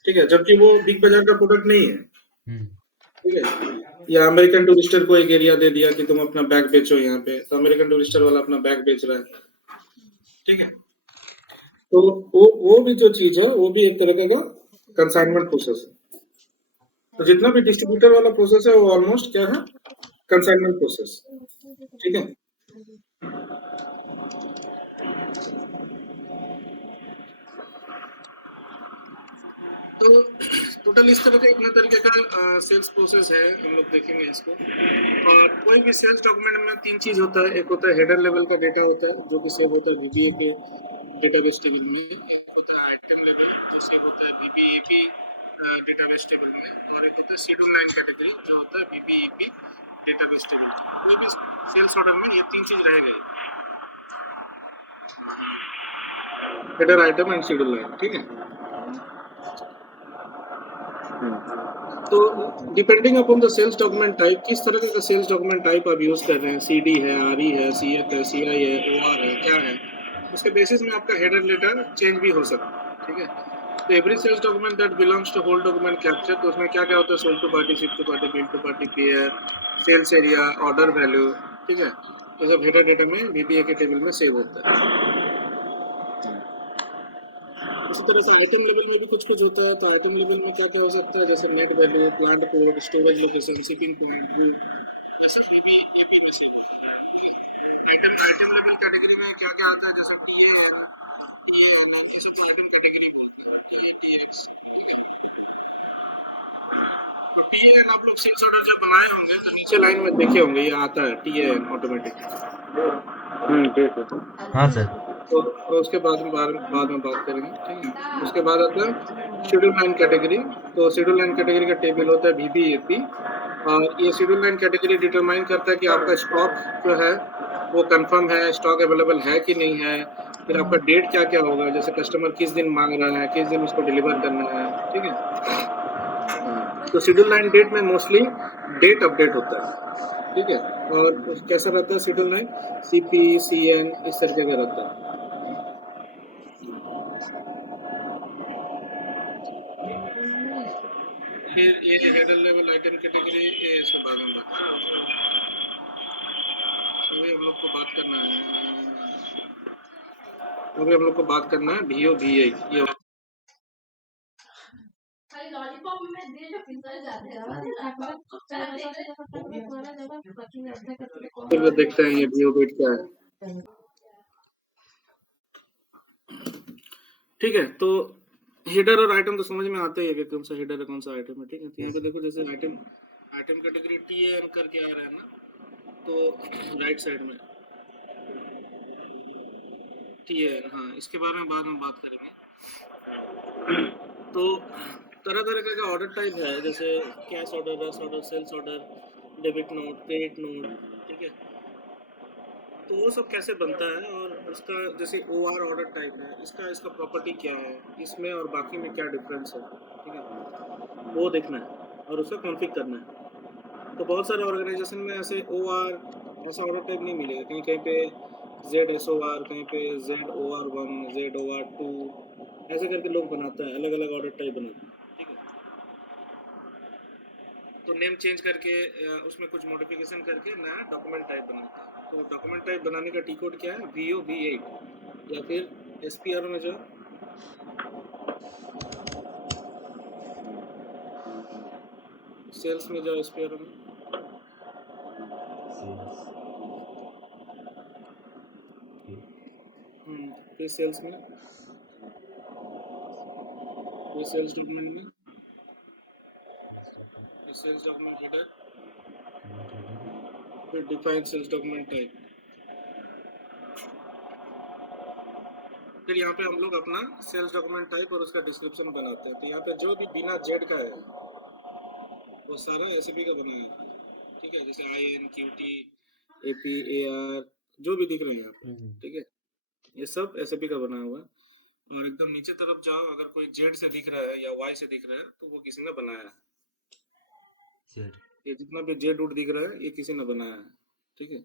ठीक है, जबकि वो बिग बाजार का प्रोडक्ट नहीं है, ठीक है। या अमेरिकन टूरिस्टर को एक एरिया दे दिया कि तुम अपना बैग बेचो यहाँ पे, तो अमेरिकन टूरिस्टर वाला अपना बैग बेच रहा है, ठीक है। तो वो भी जो चीज है वो भी एक तरह का कंसाइनमेंट प्रोसेस है। तो जितना भी डिस्ट्रीब्यूटर वाला प्रोसेस है वो ऑलमोस्ट क्या है, कंसाइनमेंट प्रोसेस, ठीक है। तो टोटल इस तरह का इतना तरीके का सेल्स प्रोसेस है, हम लोग देखेंगे इसको। और कोई भी सेल्स डॉक्यूमेंट में 3 चीज होता है, एक होता है हेडर लेवल का डेटा होता है जो कि सेव होता है VBA के डेटाबेस टेबल में, एक होता है आइटम लेवल जो सेव होता है VBAP डेटाबेस टेबल में, और एक होता है शेड्यूल लाइन कैटेगरी जो होता है VBEP डेटाबेस टेबल। कोई भी सेल्स ऑर्डर में ये 3 चीज रह गई, header, item and schedule line, ठीक है। तो depending upon the sales document type, किस तरह का सेल्स डॉक्यूमेंट टाइप आप यूज कर रहे हैं, CD है, RE है, CF है, CI है, OR है, क्या है, उसके बेसिस में आपका हेडर लेटर चेंज भी हो सकता है, ठीक है। तो every sales document that belongs to whole document capture, तो उसमें क्या क्या होता है, sold to party, ship to party, bill to party, payer, sales area, order value, ठीक है। तो सब हेडर डेटा में VBA के टेबल में सेव होता है। इसी तरह से आइटम लेवल में भी कुछ कुछ होता है। तो आइटम लेवल में क्या क्या हो सकता है, जैसे net value, plant code, storage location, shipping point, ऐसा VBAP में सेव होता है, ठीक है। आइटम लेवल कैटेगरी में क्या क्या आता है, जैसे TAN ये सब आइटम कैटेगरी बोलते हैं, TATX, ठीक है। तो TAN आप लोग सेल्स ऑर्डर जब बनाए होंगे तो नीचे लाइन में देखे होंगे ये आता है TAN ऑटोमेटिक। ठीक है। हाँ सर। तो उसके बाद में बात करेंगे, ठीक है। उसके बाद आता है शेड्यूल लाइन कैटेगरी। तो शेड्यूल लाइन कैटेगरी का टेबल होता है VBAP, और ये शेड्यूल लाइन कैटेगरी डिटरमाइन करता है कि आपका स्टॉक जो है वो कंफर्म है, स्टॉक अवेलेबल है कि नहीं है, फिर आपका डेट क्या क्या होगा, जैसे कस्टमर किस दिन मांग रहा है, किस दिन उसको डिलीवर करना है, ठीक है। तो शेड्यूल लाइन डेट में मोस्टली डेट अपडेट होता है, ठीक है। और कैसा रहता है शेड्यूल लाइन, CP CN इस तरीके का रहता है। फिर ये हेडर लेवल आइटम कैटेगरी, ये इसके बाद में बात करेंगे। अभी हम लोग को बात करना है VO/VI, ये फिर देखते हैं ये VO/VI क्या है, ठीक है। तो हेडर और आइटम तो समझ में आते हैं कि कौन सा हेडर है कौन सा आइटम है, ठीक है। तो यहाँ पे देखो जैसे आइटम कैटेगरी TAN करके आ रहा है ना, तो राइट साइड में TAN, हाँ, इसके बारे में बाद में बात करेंगे। तो तरह तरह का ऑर्डर टाइप है, जैसे cash order, rush order, sales order, debit note, credit note, ठीक है। तो वो सब कैसे बनता है, और उसका जैसे OR ऑर्डर टाइप है, इसका प्रॉपर्टी क्या है, इसमें और बाकी में क्या डिफरेंस है, ठीक है, वो देखना है और उसका कॉन्फ़िग करना है। तो बहुत सारे ऑर्गेनाइजेशन में ऐसे OR ऐसा ऑर्डर टाइप नहीं मिलेगा, कहीं कहीं पे ZSOR, कहीं पे ZOR1, ZOR2, ऐसे करके लोग बनाते हैं, अलग अलग ऑर्डर टाइप बनाते हैं, ठीक है। तो नेम चेंज करके उसमें कुछ मॉडिफिकेशन करके नया डॉक्यूमेंट टाइप बनाता है। तो डॉक्यूमेंट टाइप बनाने का टी कोड क्या है, VO/V8, या फिर SPR में जो सेल्स में जाओ स्पेयर में, सेल्स फिर सेल्स में, फिर सेल्स डॉक्यूमेंट में, फिर सेल्स डॉक्यूमेंट हेडर, फिर डिफाइन सेल्स डॉक्यूमेंट टाइप। फिर यहाँ पे हम लोग अपना सेल्स डॉक्यूमेंट टाइप और उसका डिस्क्रिप्शन बनाते हैं। तो यहाँ पे जो भी बिना जेड का है वो सारा एसएपी का बनाया है, ठीक है। जैसे IN QT AP AR जो भी दिख रहे हैं यहाँ पे, ठीक है, ये सब एसएपी का बना हुआ है। और एकदम नीचे तरफ जाओ, अगर कोई जेड से दिख रहा है या वाई से दिख रहा है तो वो किसी ने बनाया है। जेड, ये जितना भी जेड रूट दिख रहा है ये किसी ने बनाया है, ठीक है।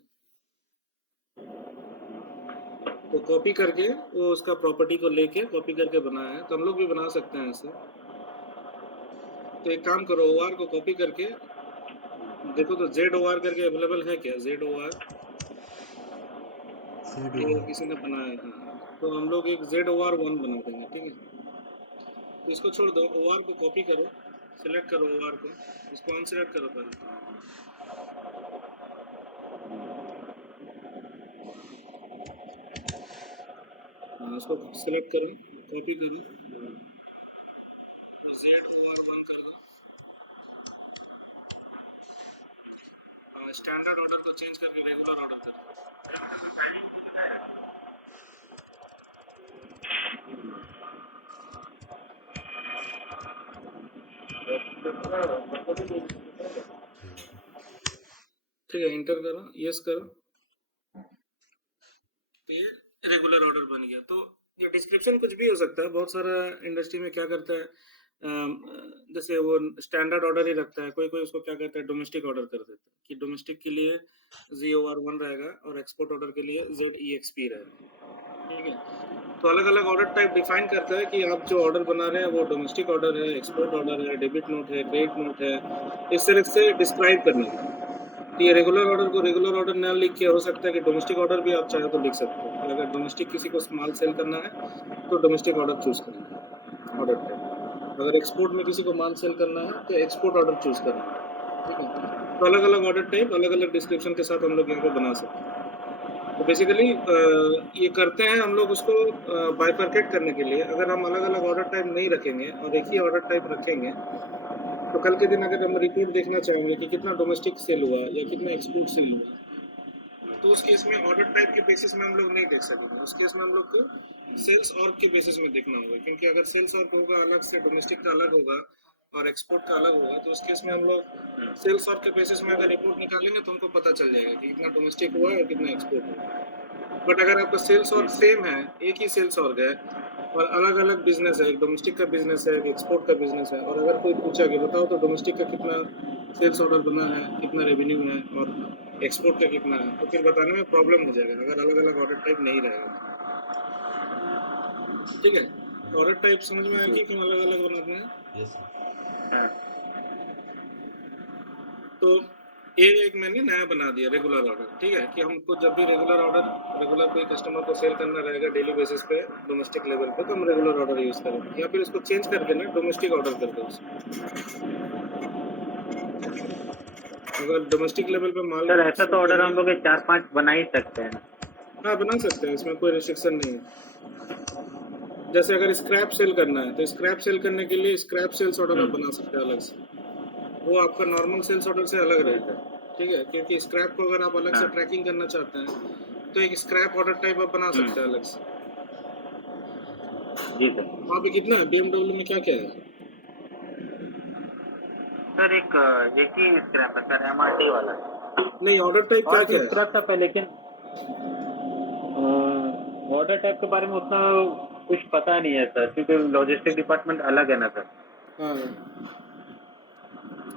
तो कॉपी करके वो उसका प्रॉपर्टी को लेके कॉपी करके बनाया है। तो हम लोग भी बना सकते हैं ऐसे। तो एक काम करो, OR को कॉपी करके देखो तो ZOR करके अवेलेबल है क्या? ZOR ये किसी ने बनाया है, हाँ। तो हम लोग एक ZOR 1 बना देंगे, ठीक है। तो इसको छोड़ दो, OR को कॉपी करो, सिलेक्ट करो OR को, इसको अनसिलेक्ट करो पहले। हाँ, इसको सिलेक्ट करो, कॉपी करो, तो ZOR 1 कर दो। स्टैंडर्ड ऑर्डर को चेंज करके रेगुलर ऑर्डर कर दो। ठीक है, इंटर करो, यस करो, तो ये रेगुलर ऑर्डर बन गया। तो ये डिस्क्रिप्शन कुछ भी हो सकता है। बहुत सारा इंडस्ट्री में क्या करता है, जैसे वो स्टैंडर्ड ऑर्डर ही रखता है, कोई कोई उसको क्या कहता है, डोमेस्टिक ऑर्डर कर देता है कि डोमेस्टिक के लिए ZOR 1 रहेगा और एक्सपोर्ट ऑर्डर के लिए ZEXP रहेगा, ठीक है। तो अलग अलग ऑर्डर टाइप डिफाइन करता है कि आप जो ऑर्डर बना रहे हैं वो डोमेस्टिक ऑर्डर है, एक्सपोर्ट ऑर्डर है, डेबिट नोट है, क्रेडिट नोट है, इस तरह से डिस्क्राइब करने का। तो ये रेगुलर ऑर्डर को रेगुलर ऑर्डर ना लिख के हो सकता है कि डोमेस्टिक ऑर्डर भी आप चाहे तो लिख सकते हो। अगर डोमेस्टिक किसी को माल सेल करना है तो डोमेस्टिक ऑर्डर चूज करना ऑर्डर टाइप। अगर एक्सपोर्ट में किसी को माल सेल करना है तो एक्सपोर्ट ऑर्डर चूज करना है, ठीक है। तो अलग अलग ऑर्डर टाइप अलग अलग डिस्क्रिप्शन के साथ हम लोग यहाँ पे बना सकते हैं। तो बेसिकली ये करते हैं हम लोग उसको बाइफरकेट करने के लिए। अगर हम अलग अलग ऑर्डर टाइप नहीं रखेंगे और एक ही ऑर्डर टाइप रखेंगे तो कल के दिन अगर हम रिपोर्ट देखना चाहेंगे कि कितना डोमेस्टिक सेल हुआ या कितना एक्सपोर्ट सेल हुआ, तो उस केस में ऑर्डर टाइप के बेसिस में हम लोग नहीं देख सकेंगे। उस केस में हम लोग को सेल्स ऑर्ग के बेसिस में देखना होगा, क्योंकि अगर सेल्स ऑर्ग होगा अलग से, डोमेस्टिक का अलग होगा और एक्सपोर्ट का अलग होगा, तो उस केस में हम लोग सेल्स ऑर्ग के बेसिस में अगर रिपोर्ट निकालेंगे तो हमको पता चल जाएगा कि कितना डोमेस्टिक हुआ और कितना एक्सपोर्ट हुआ। बट अगर आपका सेल्स ऑर्ग सेम है, एक ही सेल्स ऑर्ग है और अलग अलग बिजनेस है, एक डोमेस्टिक का बिजनेस है, एक एक्सपोर्ट का बिजनेस है, और अगर कोई पूछा कि बताओ तो डोमेस्टिक का कितना सेल्स ऑर्डर बना है, कितना रेवेन्यू है और एक्सपोर्ट का कितना है, तो फिर बताने में प्रॉब्लम हो जाएगा अगर अलग अलग ऑर्डर टाइप नहीं रहेगा, ठीक है। ऑर्डर टाइप समझ में आया कि क्यों अलग अलग बनाते हैं? यस तो ये एक मैंने नया बना दिया रेगुलर ऑर्डर, ठीक है, कि हमको जब भी रेगुलर कोई कस्टमर को सेल करना रहेगा डेली बेसिस पे डोमेस्टिक लेवल पे, तो हम रेगुलर ऑर्डर यूज करेंगे, या फिर इसको चेंज करके ना डोमेस्टिक ऑर्डर कर दो। अगर डोमेस्टिक लेवल पे माल सर ऐसा तो ऑर्डर हम लोग 4-5 बना ही सकते हैं ना? हाँ, बना सकते हैं, इसमें कोई रिस्ट्रिक्शन नहीं है। जैसे अगर स्क्रैप सेल करना है तो स्क्रैप सेल करने के लिए स्क्रैप सेल्स ऑर्डर आप बना सकते हैं अलग से, वो आपका नॉर्मल सेल्स ऑर्डर से अलग रहेगा, ठीक है। क्योंकि स्क्रैप को अगर आप अलग से ट्रैकिंग करना चाहते हैं तो एक स्क्रैप ऑर्डर टाइप आप बना सकते हैं अलग से। जी सर। वहाँ पे कितना है BMW में क्या क्या है? सर एक ही स्क्रैप है सर, MRT वाला। नहीं, ऑर्डर टाइप क्या और क्या भी है? स्क्रैप था पे, लेकिन ऑर्डर टाइप के बारे में उतना कुछ पता नहीं है सर, क्योंकि लॉजिस्टिक डिपार्टमेंट अलग है ना सर। हाँ,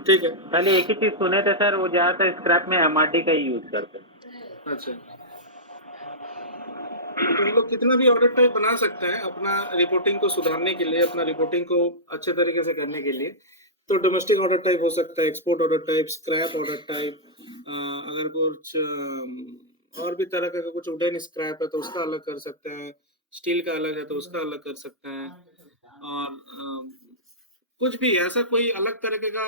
ठीक है। पहले एक ही चीज सुने थे सर, वो ज्यादातर स्क्रैप में MRT का ही यूज करते हैं। अच्छा, तो हम लोग कितना भी ऑर्डर टाइप बना सकते हैं अपना रिपोर्टिंग को सुधारने के लिए, अपना रिपोर्टिंग को अच्छे तरीके से करने के लिए। तो डोमेस्टिक ऑर्डर टाइप हो सकता है, export order type, scrap order type, अगर कुछ और भी तरह का कुछ वुडन स्क्रैप है तो उसका अलग कर सकते हैं, स्टील का अलग है तो उसका अलग कर सकते हैं, और कुछ भी ऐसा कोई अलग तरीके का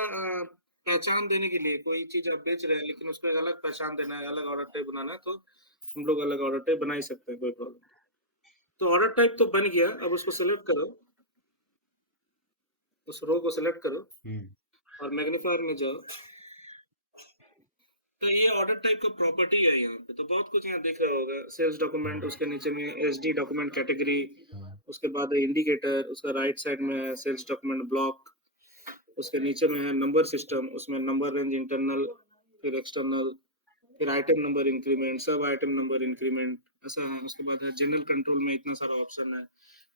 पहचान देने के लिए कोई चीज आप बेच रहे हैं लेकिन उसको एक अलग पहचान देना है, अलग ऑर्डर टाइप बनाना है, तो हम लोग अलग ऑर्डर टाइप बना ही सकते हैं, कोई प्रॉब्लम। तो ऑर्डर टाइप तो बन गया, अब उसको सेलेक्ट करो, उस रो को सेलेक्ट करो और मैग्नीफायर में जाओ। तो ये ऑर्डर टाइप का प्रॉपर्टी है यहाँ पे, तो बहुत कुछ यहाँ दिख रहा होगा। सेल्स डॉक्यूमेंट, उसके नीचे में एसडी डॉक्यूमेंट कैटेगरी, उसके बाद है इंडिकेटर, उसका राइट साइड में है सेल्स डॉक्यूमेंट ब्लॉक, उसके नीचे में है नंबर सिस्टम, उसमें नंबर रेंज इंटरनल, फिर एक्सटर्नल, फिर आइटम नंबर इंक्रीमेंट, सब आइटम नंबर इंक्रीमेंट, ऐसा है। उसके बाद है जनरल कंट्रोल में इतना सारा ऑप्शन है,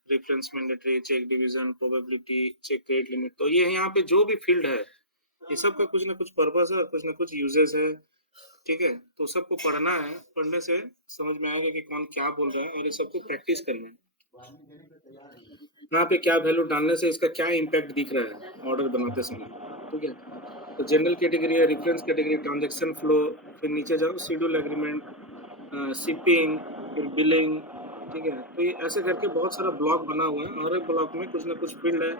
reference mandatory, check division, probability, check credit limit. तो ये यहाँ पे जो भी फील्ड है ये सब का कुछ ना कुछ पर्पस है और कुछ ना कुछ यूजेस है, ठीक है। तो सबको पढ़ना है, पढ़ने से समझ में आएगा कि कौन क्या बोल रहा है, और ये सबको प्रैक्टिस करना है। यहाँ पे क्या वैल्यू डालने से इसका क्या इम्पैक्ट दिख रहा है ऑर्डर बनाते समय, ठीक है। तो जनरल कैटेगरी है, रेफरेंस कैटेगरी, ट्रांजैक्शन फ्लो, फिर नीचे जाओ शेड्यूल एग्रीमेंट, शिपिंग, फिर बिलिंग, ठीक है। तो ये ऐसे करके बहुत सारा ब्लॉक बना हुआ है, हर एक ब्लॉक में कुछ ना कुछ फील्ड है,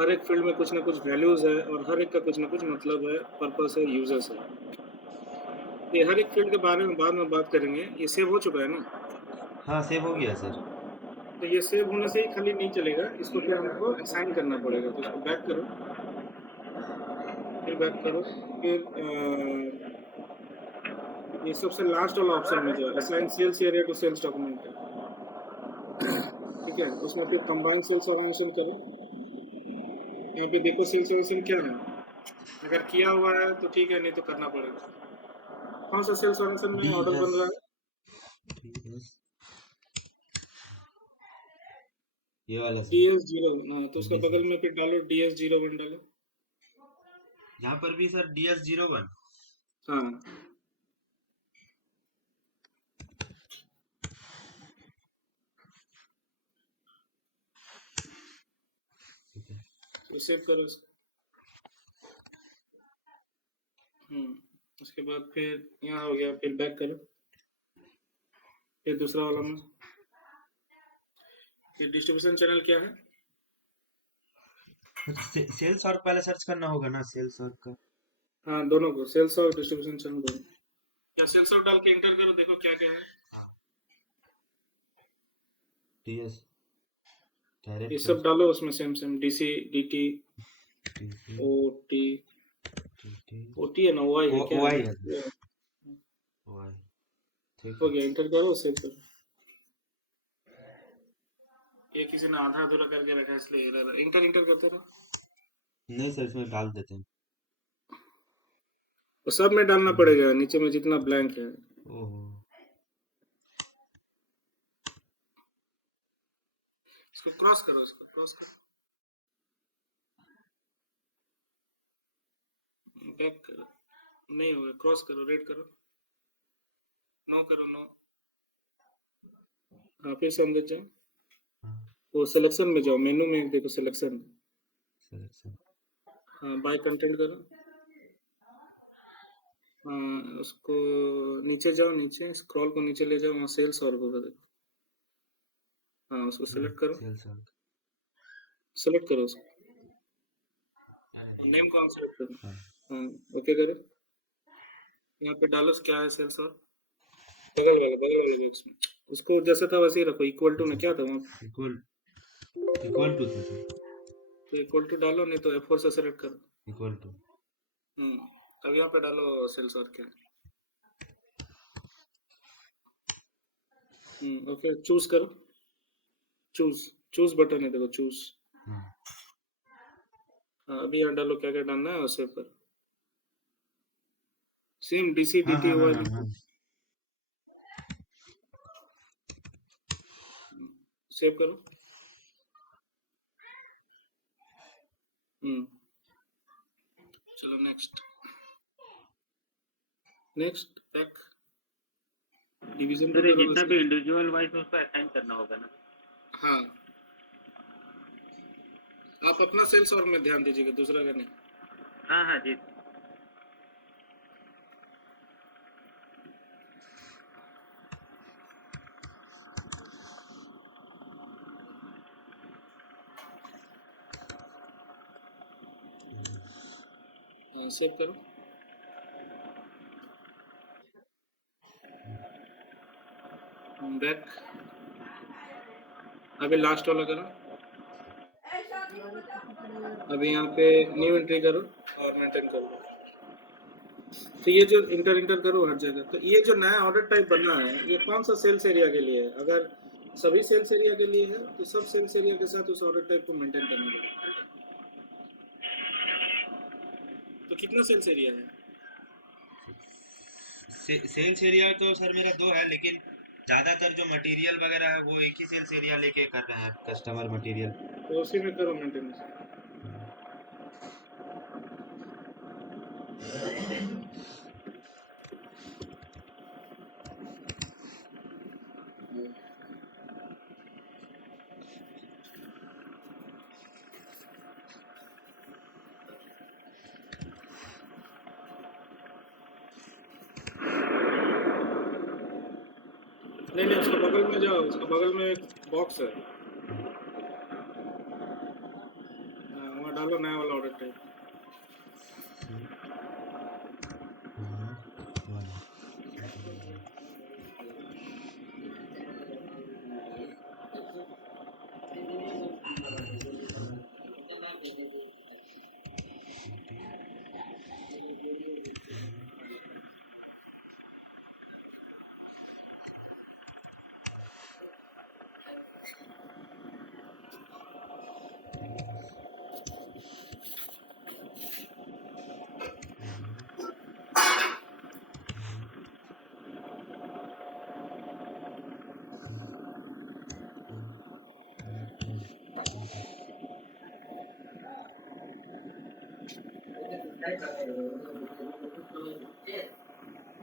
हर एक फील्ड में कुछ ना कुछ वैल्यूज है, और हर एक का कुछ ना कुछ मतलब है, पर्पस है, यूजर्स है। ये हर एक फील्ड के बारे में बाद में बात करेंगे। ये सेव हो चुका है ना? हाँ सेव हो गया सर। तो ये सेव होने से ही खाली नहीं चलेगा, इसको फिर हमको असाइन करना पड़ेगा। तो इसको बैक करो, फिर बैक करो, फिर ये सबसे लास्ट वाला ऑप्शन में जो assign sales area to sales document है, ठीक है। उसमें फिर कंबाइन सेल्स ऑर्गेनाइजेशन करो। यहाँ पे देखो सेल्स ऑर्गेनाइजेशन क्या है, अगर किया हुआ है तो ठीक है, नहीं तो करना पड़ेगा। कौन सा सेल्स ऑर्गेनाइजेशन डी में ऑर्डर एस बन रहा है? ये वाला सर। DS01, हाँ, तो उसका डी बगल में फिर डालो DS01 डालो। यहाँ पर भी सर DS01। हाँ, ठीक है। तो सेव करो इसको। उसके बाद फिर यहाँ हो गया, फिर बैक करो, फिर दूसरा वाला में फिर डिस्ट्रीब्यूशन चैनल क्या है? सेल्स और पहले सर्च करना होगा ना, सेल्स और का। हाँ, दोनों को, सेल्स और डिस्ट्रीब्यूशन चैनल दोनों। क्या सेल्स और डाल के एंटर करो, देखो क्या क्या है। हाँ DS ये डायरेक्ट सब डालो उसमें, same same, DC, DT, DC OT, TT OT है ना, OI है क्या OI है? है सर, OI। ठीक हो है। गया, एंटर करो, सेव करो। ये किसी ने आधा अधूरा करके रखा है इसलिए एरर है। इंटर इंटर करते रहो। नहीं सर इसमें डाल देते हैं। तो सब में डालना पड़ेगा, नीचे में जितना ब्लैंक है। ओहो। इसको क्रॉस करो, इसको क्रॉस करो, बैक करो, नहीं होगा, क्रॉस करो, रेड करो, नो करो, नो। हाँ, फिर से अंदर जाओ, हाँ वो सिलेक्शन में जाओ, मेनू में देखो सिलेक्शन। सिलेक्शन। हाँ, बाय कंटेंट करो। हाँ, उसको नीचे जाओ, नीचे स्क्रॉल को नीचे ले जाओ, वहाँ सेल्स और होगा देखो। हाँ, उसको सेलेक्ट करो, सेल्स और सेलेक्ट करो उसको, नेम कौन सेलेक्ट करो। हाँ, ओके करो। यहाँ पे डालो क्या है सेल्स और, बगल वाले बॉक्स में उसको जैसा था वैसे ही रखो। इक्वल टू में क्या था वहाँ? इक्वल इक्वल टू था सर। तो इक्वल टू डालो, नहीं तो F4 से सेलेक्ट करो। Equal to. अब यहाँ पे डालो सेल्स और क्या। ओके, चूज करो, चूज चूज बटन है देखो, चूज। हाँ, अभी यहाँ डालो क्या क्या डालना है और सेव करो। सेम DC हाँ DT हाँ हुआ हाँ हाँ। सेव करो। चलो नेक्स्ट, नेक्स्ट बैक, डिवीजन पे सर ये करो जितना इसको। भी इंडिविजुअल वाइज उसको असाइन करना होगा ना? हाँ, आप अपना सेल्स और में ध्यान दीजिएगा, दूसरा का नहीं। हाँ हाँ जी। सेव करो, बैक, अभी लास्ट वाला करो, अभी यहाँ पे न्यू एंट्री करो और मेंटेन करो। तो ये जो इंटर करो हर जगह। तो ये जो नया ऑर्डर टाइप बना है ये कौन सा सेल्स एरिया के लिए है? अगर सभी सेल्स एरिया के लिए है तो सब सेल्स एरिया के साथ उस ऑर्डर टाइप को मेंटेन करना पड़ेगा। तो कितना सेल्स एरिया है? सेल्स एरिया तो सर मेरा 2 है, लेकिन ज़्यादातर जो मटेरियल वगैरह है वो एक ही सेल्स एरिया लेके कर रहे हैं, कस्टमर मटेरियल। तो उसी में करो मेंटेनेंस। नहीं, उसका बगल में जाओ, उसका बगल में एक बॉक्स है, वहाँ डालो नया वाला ऑर्डर टाइप।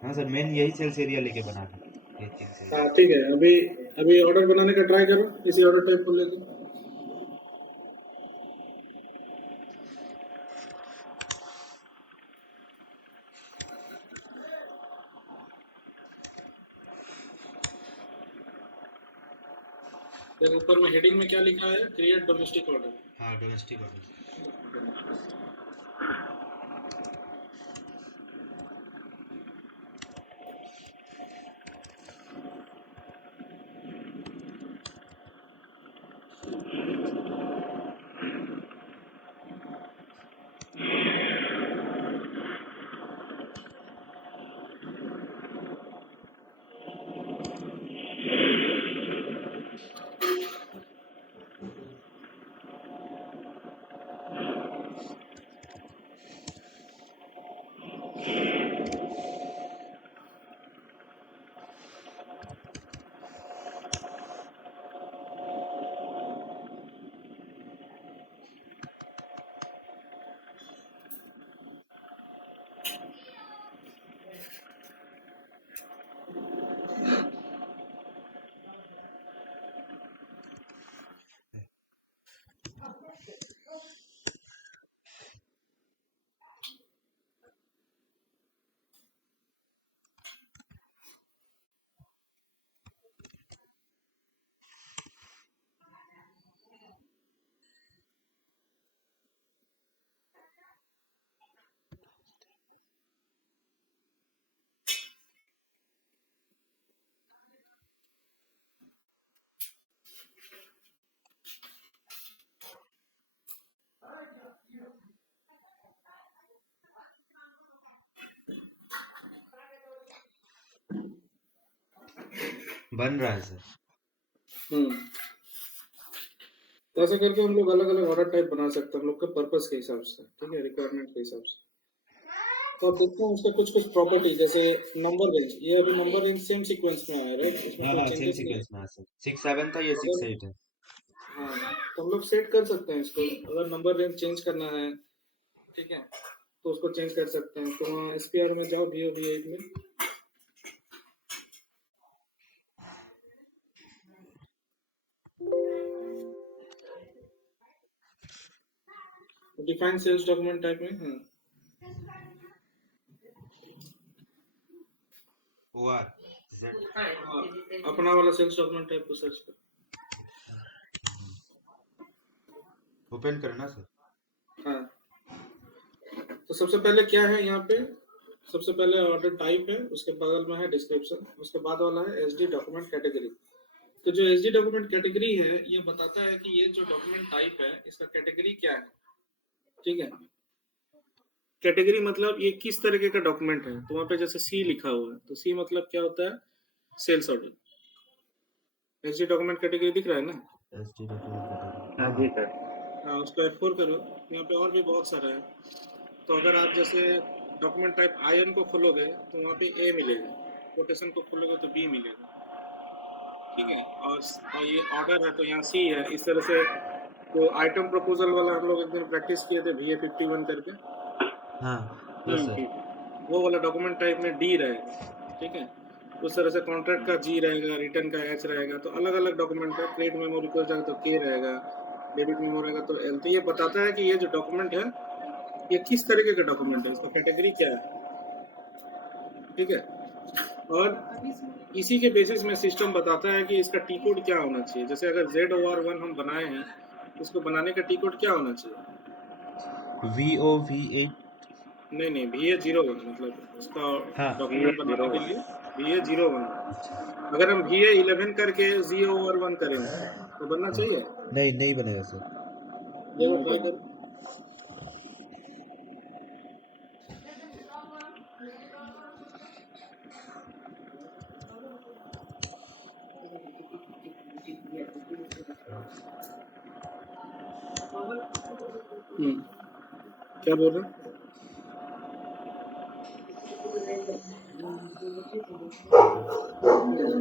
हाँ सर, मेन यही सेल्स एरिया लेके बना रहे हैं, ये तीन सेल्स। हाँ ठीक है, अभी ऑर्डर बनाने का ट्राई करो इसी ऑर्डर टाइप को लेके। देखो ऊपर में हेडिंग में क्या लिखा है, क्रिएट डोमेस्टिक ऑर्डर। हाँ, डोमेस्टिक ऑर्डर। बन रहा है सर। तो ऐसा करके हम लोग अलग अलग ऑर्डर टाइप बना सकते हैं हम लोग के पर्पस के हिसाब से, ठीक है, रिक्वायरमेंट के हिसाब से। तो अब देखते हैं उसका कुछ कुछ प्रॉपर्टी, जैसे नंबर रेंज, ये अभी नंबर रेंज सेम सीक्वेंस में आया, राइट? इसमें कोई हाँ, सेम चेंजेस नहीं सीक्वेंस है। में है सर। 6-7 था, ये 6-8 है। हाँ, तो हम लोग सेट कर सकते हैं इसको, अगर नंबर रेंज चेंज करना है, ठीक है, तो उसको चेंज कर सकते हैं। तो वहाँ SPR में जाओ, VO8 में, डिफाइन सेल्स डॉक्यूमेंट टाइप में, हाँ, OR Z। अपना वाला सेल्स डॉक्यूमेंट टाइप को सर्च कर। ओपन करना सर। हाँ, तो सबसे पहले क्या है यहाँ पे, सबसे पहले ऑर्डर टाइप है, उसके बगल में है डिस्क्रिप्शन, उसके बाद वाला है एसडी डॉक्यूमेंट कैटेगरी। तो जो एसडी डॉक्यूमेंट कैटेगरी है ये बताता है कि ये जो डॉक्यूमेंट टाइप है इसका कैटेगरी क्या है, ठीक है। कैटेगरी मतलब ये किस तरीके का डॉक्यूमेंट है, तो वहाँ पे जैसे सी लिखा हुआ है, तो सी मतलब क्या होता है, sales order. SD document category दिख रहा है ना, एसडी डॉक्यूमेंट कैटेगरी, हाँ हाँ जी सर। हाँ, उसको F4 करो। यहाँ पे और भी बहुत सारा है, तो अगर आप जैसे डॉक्यूमेंट टाइप आयन को खोलोगे तो वहाँ पे ए मिलेगा, कोटेशन को खोलोगे तो बी मिलेगा, ठीक है। और ये ऑर्डर है तो यहाँ सी है, इस तरह से। तो आइटम प्रपोजल वाला हम लोग एक दिन प्रैक्टिस किए थे VA51 करके, हाँ यस सर। जी वो वाला डॉक्यूमेंट टाइप में डी रहेगा, ठीक है। उस तरह से कॉन्ट्रैक्ट का जी रहेगा, रिटर्न का एच रहेगा, तो अलग अलग डॉक्यूमेंट का क्रेडिट मेमो रिक्वेस्ट जाएगा तो के रहेगा, डेबिट मेमो रहेगा तो एल। तो ये बताता है कि ये जो डॉक्यूमेंट है ये किस तरीके का डॉक्यूमेंट है, इसका कैटेगरी क्या है, ठीक है। और इसी के बेसिस में सिस्टम बताता है कि इसका टी कोड क्या होना चाहिए। जैसे अगर ZOR1 हम बनाए हैं, इसको बनाने का टी कोड क्या होना चाहिए। VOV8, नहीं VA01, मतलब उसका हाँ डॉक्यूमेंट बनाने के लिए VA01। अगर हम VA11 करके ZOR1 करेंगे तो बनना हाँ। चाहिए, नहीं नहीं बनेगा सर। देखो ट्राई करो। क्या बोल रहे हैं?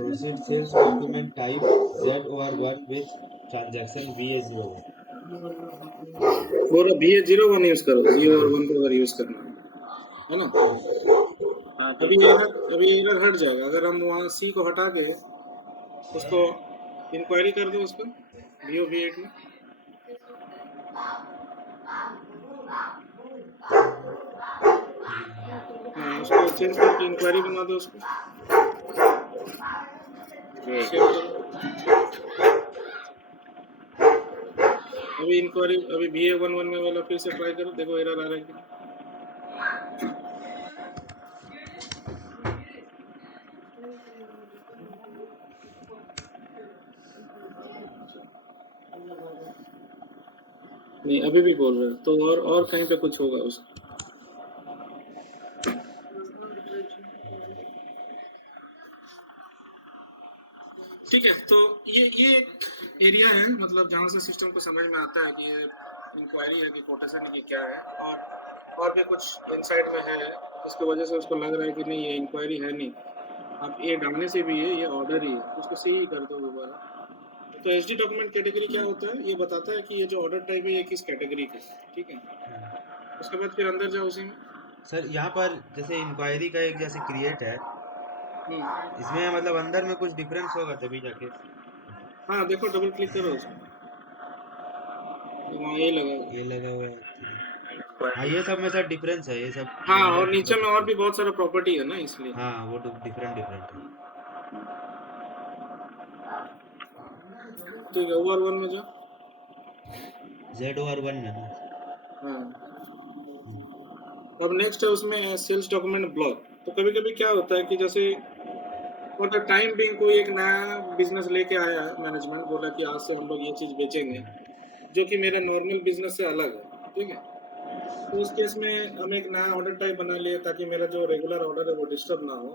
Proceed sales document type ZOR1 with transaction VA01। बोल रहा VA01 यूज करो, ZOR1 को अगर यूज करना है ना। हाँ अभी जी अभी एरर हट जाएगा अगर हम वहाँ सी को हटा के उसको इंक्वायरी कर दो, उसको VOV8 में। हाँ, उसको चेंज करके इंक्वायरी बना दो उसको, जी। सेव करो। अभी इंक्वायरी, अभी VA11 में वाला फिर से ट्राई करो, देखो एरर आ रहा है कि नहीं। नहीं अभी भी बोल रहा है, तो और कहीं पे कुछ होगा उसका। ठीक है, तो ये एक एरिया है, मतलब जहाँ से सिस्टम को समझ में आता है कि ये इंक्वायरी है कि कोटेशन है कि क्या है, और भी कुछ इनसाइड में है, इसकी वजह से उसको लग रहा है कि नहीं ये इंक्वायरी है नहीं, आप ये डालने से भी ये ऑर्डर ही है, उसको सही ही कर दो दोबारा। तो एसडी डॉक्यूमेंट कैटेगरी क्या होता है, ये बताता है कि ये जो ऑर्डर टाइप है ये किस कैटेगरी का है, ठीक है। उसके बाद फिर अंदर जाओ उसी में। सर यहाँ पर जैसे इंक्वायरी का एक जैसे क्रिएट है, हम्म, इसमें मतलब अंदर में कुछ डिफरेंस होगा तभी जाके। हाँ देखो डबल क्लिक करो उसमें, तो वहाँ ये लगा हुआ है। ये लगा हुआ है। हाँ ये सब में सर डिफरेंस है, ये सब हाँ, मतलब और नीचे में डिफरेंट। और भी बहुत सारा प्रॉपर्टी है ना, इसलिए। हाँ वो डिफरेंट डिफरेंट है। ठीक है, OR1 में जाओ। ZOR1 में ना। हाँ, अब नेक्स्ट है उसमें सेल्स डॉक्यूमेंट ब्लॉक। तो कभी कभी क्या होता है कि जैसे फॉर द टाइम बिंग कोई एक नया बिजनेस लेके आया है, मैनेजमेंट बोला कि आज से हम लोग ये चीज़ बेचेंगे जो कि मेरे नॉर्मल बिजनेस से अलग है, ठीक है। तो उस केस में हम एक नया ऑर्डर टाइप बना लिए ताकि मेरा जो रेगुलर ऑर्डर है वो डिस्टर्ब ना हो,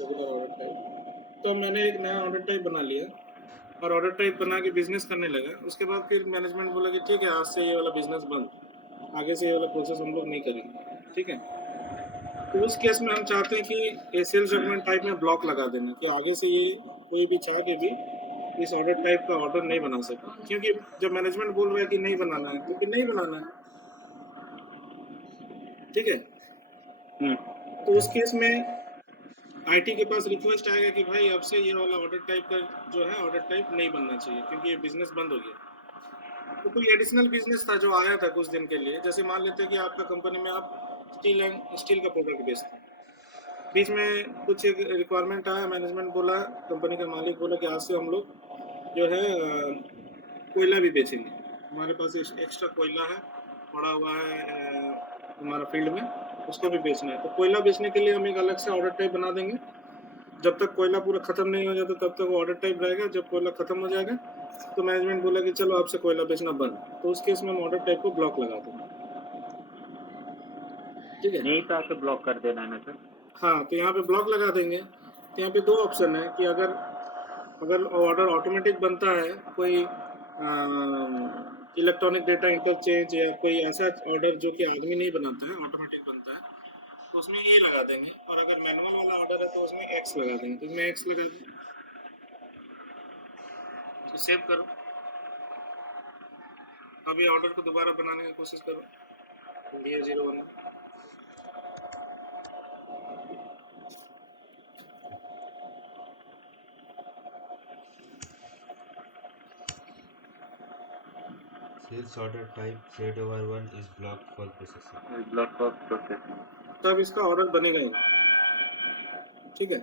रेगुलर ऑर्डर टाइप। तो मैंने एक नया ऑर्डर टाइप बना लिया और ऑर्डर टाइप बना के बिजनेस करने लगा। उसके बाद फिर मैनेजमेंट बोला कि ठीक है आज से ये वाला बिजनेस बंद, आगे से ये वाला प्रोसेस हम लोग नहीं करेंगे, ठीक है। तो उस केस में हम चाहते हैं कि सेल्स डॉक्यूमेंट टाइप में ब्लॉक लगा देना कि आगे से ये कोई भी चाह के भी इस ऑर्डर टाइप का ऑर्डर नहीं बना सके, क्योंकि जब मैनेजमेंट बोल रहा है कि नहीं बनाना है तो फिर नहीं बनाना है, ठीक है। तो उस केस में आईटी के पास रिक्वेस्ट आएगा कि भाई अब से ये वाला ऑर्डर टाइप का जो है ऑर्डर टाइप नहीं बनना चाहिए क्योंकि ये बिजनेस बंद हो गया। तो कोई एडिशनल बिजनेस था जो आया था कुछ दिन के लिए, जैसे मान लेते हैं कि आपका कंपनी में आप स्टील का प्रोडक्ट बेचते हैं, बीच में कुछ एक रिक्वायरमेंट आया, मैनेजमेंट बोला, कंपनी का मालिक बोला कि आज से हम लोग जो है कोयला भी बेचेंगे, हमारे पास एक्स्ट्रा कोयला है पड़ा हुआ है हमारा फील्ड में, उसको भी बेचना है। तो कोयला बेचने के लिए हम एक अलग से ऑर्डर टाइप बना देंगे। जब तक कोयला पूरा खत्म नहीं हो जाता तब तक वो ऑर्डर टाइप रहेगा। जब कोयला खत्म हो जाएगा तो मैनेजमेंट बोला कि चलो आपसे कोयला बेचना बंद, तो उस केस में हम ऑर्डर टाइप को ब्लॉक लगा देंगे। ठीक है, नहीं तो आके ब्लॉक कर देना है ना सर। हाँ, तो यहाँ पे ब्लॉक लगा देंगे। तो यहाँ पे दो ऑप्शन है कि अगर ऑर्डर ऑटोमेटिक बनता है, कोई इलेक्ट्रॉनिक डेटा इंटरचेंज या कोई ऐसा ऑर्डर जो कि आदमी नहीं बनाता है, ऑटोमेटिक बनता है, तो उसमें ए लगा देंगे। और अगर मैनुअल वाला ऑर्डर है तो उसमें एक्स लगा देंगे। तो इसमें एक्स लगा दें, तो सेव करो। अब ये ऑर्डर को दोबारा बनाने की कोशिश करो, DA 01 में। Sales order type Z/1 is blocked for processing. Block for processing. तब इसका ऑर्डर बनेगा ही। ठीक है,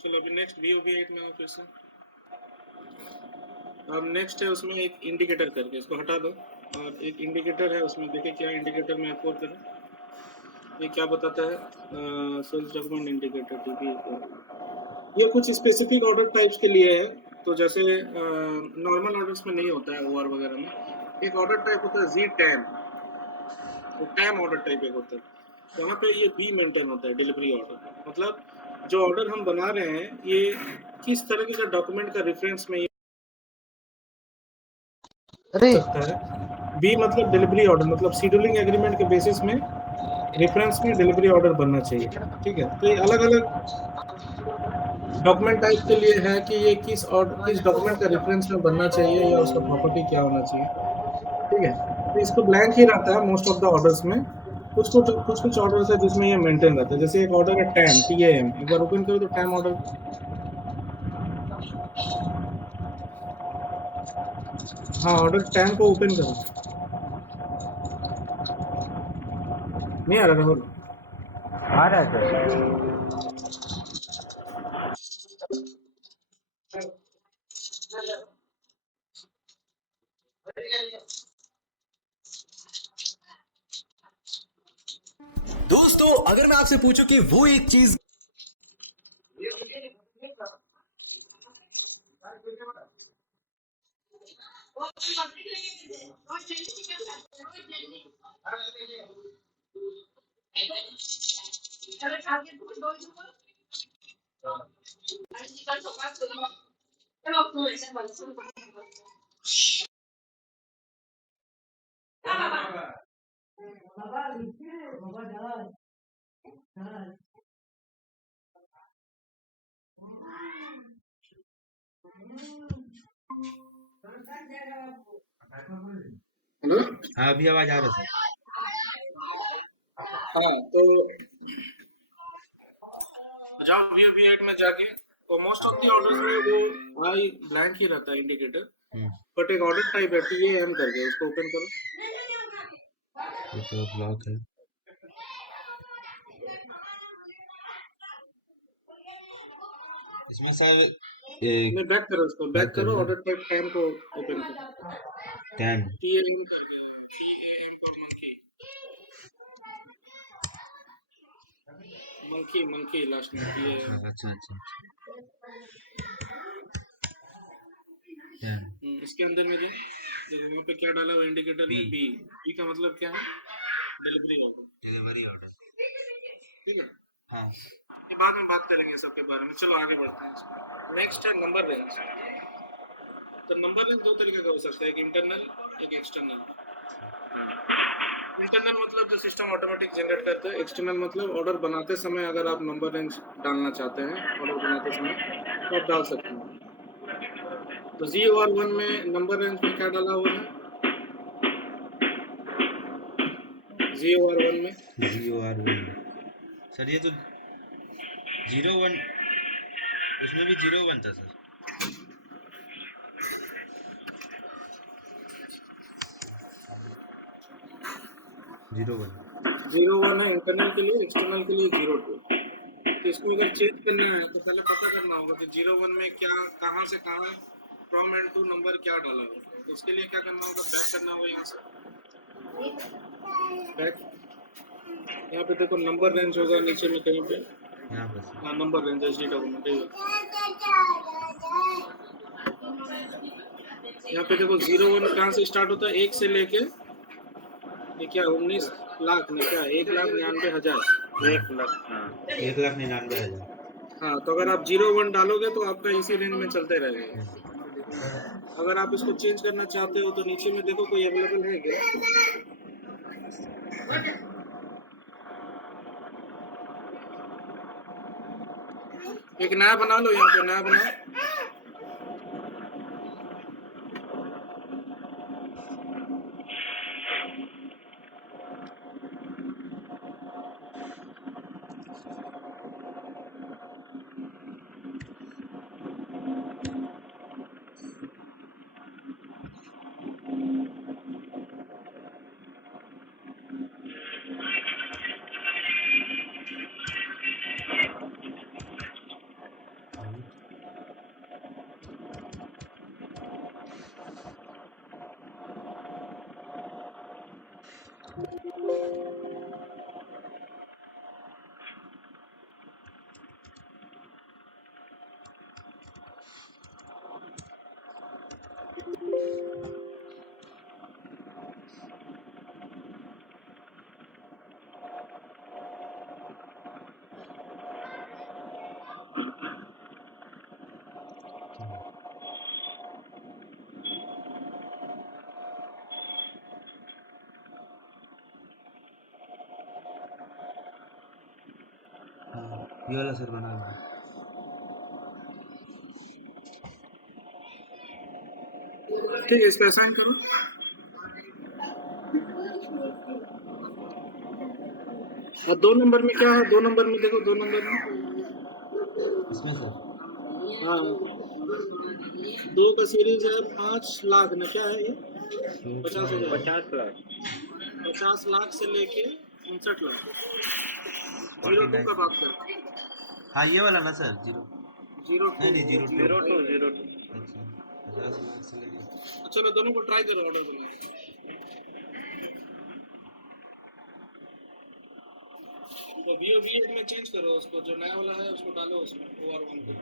चलो अभी नेक्स्ट VOB8 में आओ फिर से। अब नेक्स्ट है उसमें एक इंडिकेटर करके, इसको हटा दो। और एक इंडिकेटर है उसमें, देखिए क्या इंडिकेटर में F4 करें, ये क्या बताता है, सेल्स डॉक्यूमेंट इंडिकेटर TP। ये कुछ स्पेसिफिक ऑर्डर टाइप्स के लिए है। तो जैसे नॉर्मल ऑर्डर्स में नहीं होता है, OR वगैरह में एक ऑर्डर टाइप होता है ZTAM, तो टैम ऑर्डर टाइप एक होता है। यहाँ पे ये B मेंटेन होता है, डिलीवरी ऑर्डर। मतलब जो ऑर्डर हम बना रहे हैं ये किस तरह के डॉक्यूमेंट का रेफरेंस में ये सकता है। B मतलब डिलीवरी ऑर्डर, मतलब शेड्यूलिंग एग्रीमेंट के बेसिस में रेफरेंस में डिलीवरी ऑर्डर बनना चाहिए। ठीक है, तो ये अलग अलग डॉक्यूमेंट टाइप के लिए है कि ये किस डॉक्यूमेंट का रेफरेंस में बनना चाहिए या उसका प्रॉपर्टी क्या होना चाहिए। ठीक है, तो इसको ब्लैंक ही रहता है मोस्ट ऑफ द ऑर्डर्स में। कुछ ऑर्डर्स है जिसमें ये मेंटेन रहता है। जैसे एक ऑर्डर है टैम, TAM, एक बार ओपन करो तो टैम ऑर्डर। हाँ, ऑर्डर टैम को ओपन करो। नहीं आ रहा राहुल? आ रहा है सर। दोस्तों अगर मैं आपसे पूछूं कि वो एक चीज हेलो, हाँ अभी आवाज आ रहा है सर। हाँ, तो जाओ VOB8 में जाके, तो मोस्ट ऑफ द ऑर्डर्स में वो आई ब्लैंक ही रहता है इंडिकेटर। बट एक ऑर्डर टाइप है TAM करके, उसको ओपन करो। ये तो ब्लॉक है। इसमें सर नहीं, बैक करो, उसको बैक करो। ऑर्डर टाइप टैम को ओपन करो, टैम TAM करके, TAM फॉर मंकी लास्ट में TAM। अच्छा टैम इसके अंदर में जो देखो वहाँ पे क्या डाला हुआ इंडिकेटर में, B का मतलब क्या है, डिलीवरी ऑर्डर। ठीक है, हाँ ये बाद में बात करेंगे सबके बारे में। चलो आगे बढ़ते हैं। नेक्स्ट है नंबर रेंज। तो नंबर रेंज दो तरीके का हो सकता है, एक इंटरनल, एक एक्सटर्नल। इंटरनल मतलब जो सिस्टम ऑटोमेटिक जनरेट करता है। एक्सटर्नल मतलब ऑर्डर बनाते समय अगर आप नंबर रेंज डालना चाहते हैं ऑर्डर बनाते समय तो आप डाल सकते हैं। तो ZOR1 में नंबर रेंज में क्या डाला हुआ है, ZOR1 में सर ये तो 01, उसमें भी 01 था सर। जीरो वन है इंटरनल के लिए, एक्सटर्नल के लिए 02। तो इसको अगर चेंज करना है तो पहले पता करना होगा कि 01 में क्या, कहाँ से कहाँ फ्रॉम एंड टू नंबर क्या डाला हुआ है। इसके लिए क्या करना होगा, बैक करना होगा यहाँ से, बैक। यहाँ पे देखो नंबर रेंज होगा नीचे में कहीं पे, यहाँ बस हाँ नंबर रेंज HD डॉक्यूमेंट। यहाँ पे देखो 01 कहाँ से स्टार्ट होता है, 1 से लेके ये क्या 19 लाख में क्या 1,99,000। 1 लाख, हाँ। 1,99,000। हाँ तो अगर आप 01 डालोगे तो आपका इसी रेंज में चलते रहेगा। अगर आप इसको चेंज करना चाहते हो तो नीचे में देखो कोई अवेलेबल है क्या। एक नया बना लो, यहाँ पे नया बनाओ। ये वाला सर बना लो। ठीक है, इस पे असाइन करो। और 2 नंबर में क्या है, 2 नंबर में देखो, 2 नंबर में इसमें सर हाँ 2 का सीरीज है 5 लाख में, क्या है ये 50,000, 50 लाख। 50 लाख से लेके 59 लाख। 02 का 49। बात कर, हाँ ये वाला ना सर, 0 नहीं नहीं 02। 02। 02। अच्छा 50 लाख से लेके। चलो दोनों को ट्राई करो ऑर्डर करने। तो VO में चेंज करो उसको, जो नया वाला है उसको डालो उसमें OR1 को।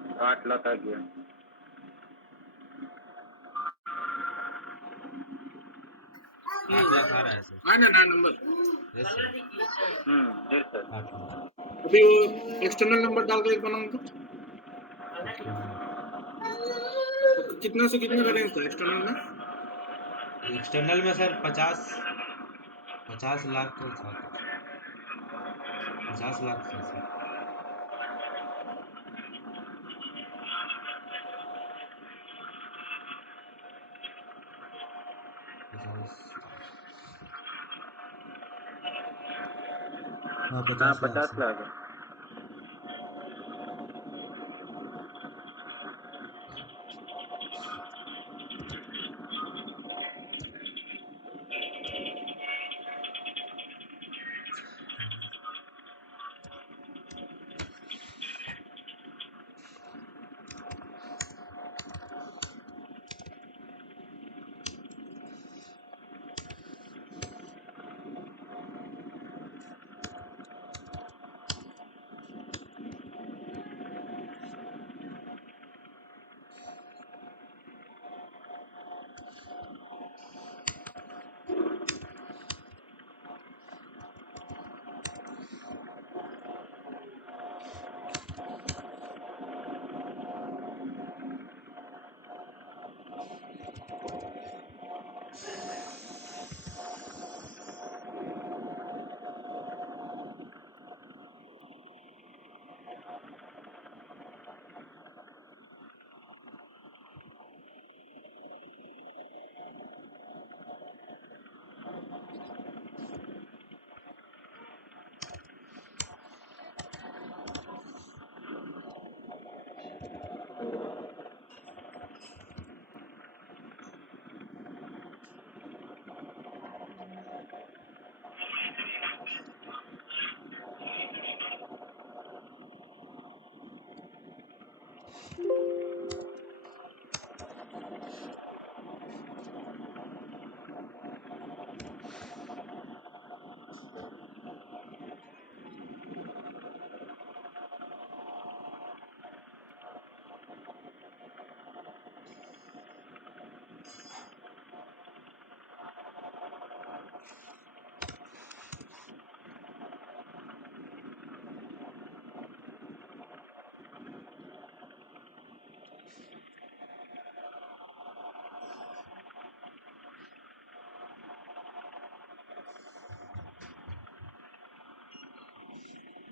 तो 8 लाख आ गया। आ रहा है सर। आए ना नया number. Yes sir. Yes sir. आपको अभी वो एक्सटर्नल नंबर डाल के एक बनाऊं तो कितना से कितना का रेंज था एक्सटर्नल में? एक्सटर्नल में सर 50 लाख का था कुछ, 50 लाख था सर। पचास, हाँ हाँ 50 लाख 50 सर। लाख है।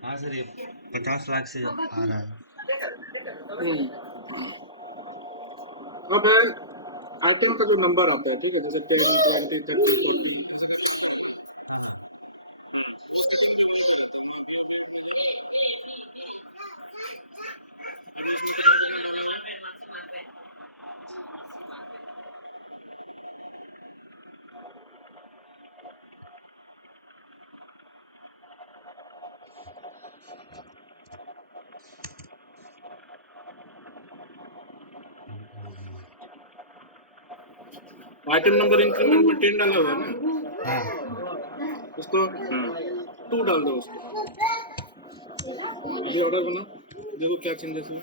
हाँ सर, ये 50 लाख से आ रहा है। अब आइटम का जो नंबर आता है, ठीक है, जैसे 10, 20, 30, 40। आइटम नंबर इंक्रीमेंट में 10 डाला हुआ है ना, हाँ उसको 2 डाल दो उसको। अभी ऑर्डर बना, देखो क्या चेंजेस हुए।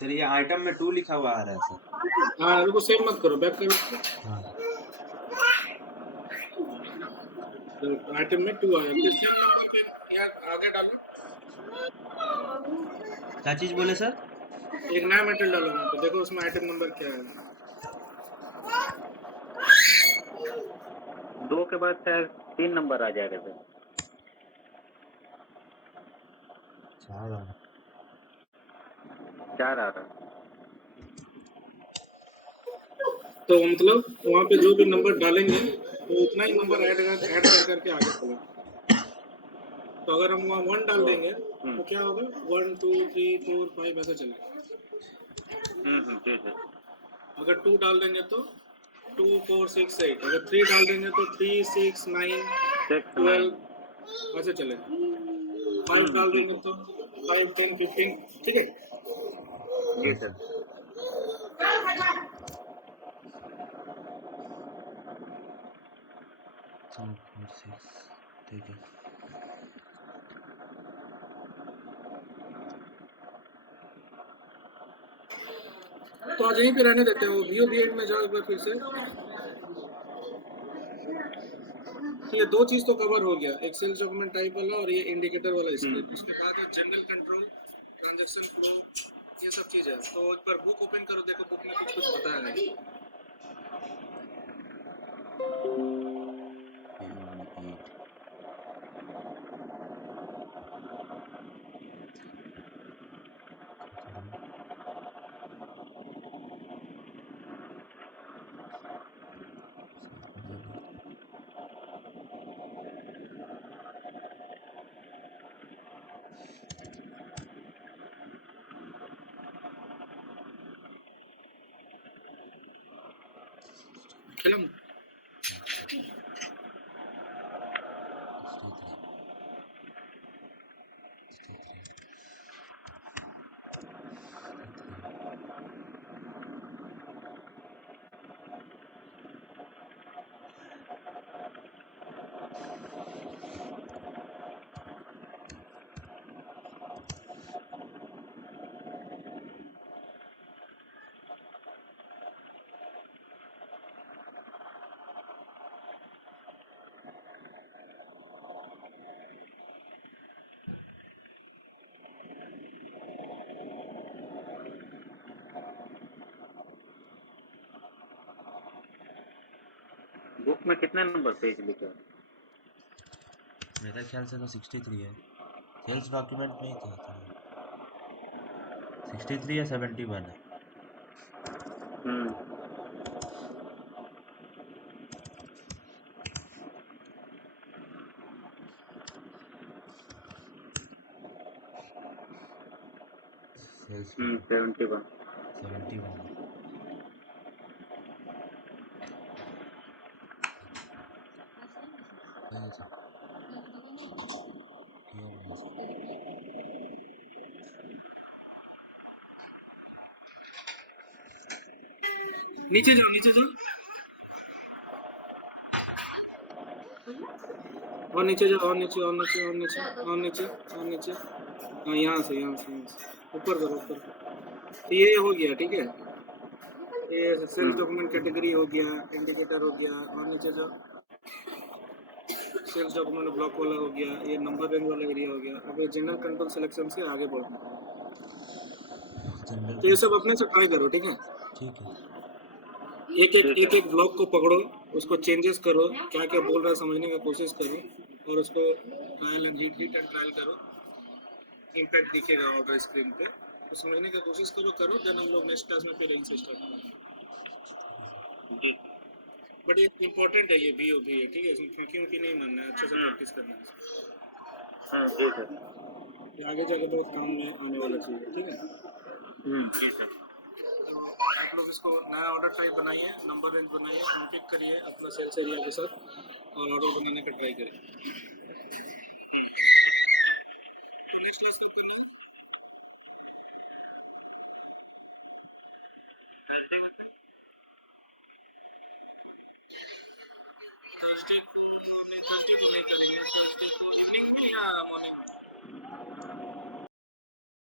सर ये आइटम में 2 लिखा हुआ आ रहा है सर। हाँ रुको, सेव मत करो, बैक करो। हाँ आइटम में 2 आया, फिर सेम नंबर पे यहाँ आगे डालो, क्या चीज बोले सर? एक नया मेटल डालो वहाँ पे, देखो उसमें आइटम नंबर क्या है। 2 के बाद शायद 3 नंबर आ जाएगा सर। 4 आ रहा है। तो मतलब वहाँ पे जो भी नंबर डालेंगे वो उतना ही नंबर ऐड कर करके आगे चलेगा। तो अगर हम वहाँ 1 डाल देंगे तो क्या होगा, 1 2 3 4 5 ऐसे चलेगा। ठीक है। अगर 2 डाल देंगे तो 2 4 6 8, अगर 3 डाल देंगे तो 3 6 9 6 12 9 ऐसे चलेगा। 5 डाल ठीक देंगे है। तो 5 10 15, ठीक है। जी सर। 2 4 6, ठीक है। तो आज यहीं पे रहने देते हैं, वो VOB8 में जाओ एक बार फिर से। तो ये 2 चीज तो कवर हो गया, एक सेल्स डॉक्यूमेंट टाइप वाला और ये इंडिकेटर वाला स्क्रिप्ट। उसके बाद जनरल कंट्रोल, ट्रांजैक्शन फ्लो, ये सब चीज है। तो एक बार बुक ओपन करो, देखो बुक में कुछ कुछ बताया है। VOB8 खिलम 63 बुक में कितने नंबर पेज लिखे हैं? मेरा ख्याल से तो 63 है, सेल्स डॉक्यूमेंट में ही था तो 63 या 71 है। सेल्स 71। 71 है। सही है सर, ये होगा सर। नीचे जाओ, नीचे जाओ और नीचे जाओ, और नीचे और नीचे और नीचे और नीचे और नीचे। हाँ यहाँ से ऊपर करो, ऊपर करो। तो ये हो गया, ठीक है। ये सेल्स डॉक्यूमेंट कैटेगरी हो गया, इंडिकेटर हो गया, और नीचे जो सेल्स डॉक्यूमेंट ब्लॉक वाला हो गया, ये नंबर रेंज वाला एरिया हो गया। अब ये जनरल कंट्रोल सिलेक्शन से आगे बढ़ना। जनरल तो ये सब अपने से ट्राई करो, ठीक है। ठीक है। एक ब्लॉक को पकड़ो, उसको चेंजेस करो, क्या क्या बोल रहा है समझने की कोशिश करो, और उसको trial and hit and trial करो। इम्पैक्ट दिखेगा ऑर्डर स्क्रीन पे, तो समझने की कोशिश करो। देन हम लोग नेक्स्ट क्लास में फिर इनसे स्टार्ट करेंगे। बट ये इम्पोर्टेंट है, ये VOB है, ठीक है। इसमें फांकी उनकी नहीं मानना है, अच्छे से प्रैक्टिस करना है। जी सर। ये आगे जाके बहुत काम में आने वाला चीज़ है, ठीक है। जी सर। तो आप लोग इसको नया ऑर्डर टाइप बनाइए, नंबर रेंज बनाइए, कॉन्फ़िग करिए अपना सेल्स एरिया के साथ, और ऑर्डर बनाने का ट्राई करिए। तो नेक्स्ट क्लास कब करना है? थर्सडे को, नहीं थर्सडे को नहीं करेंगे, थर्सडे को इवनिंग में या मॉर्निंग?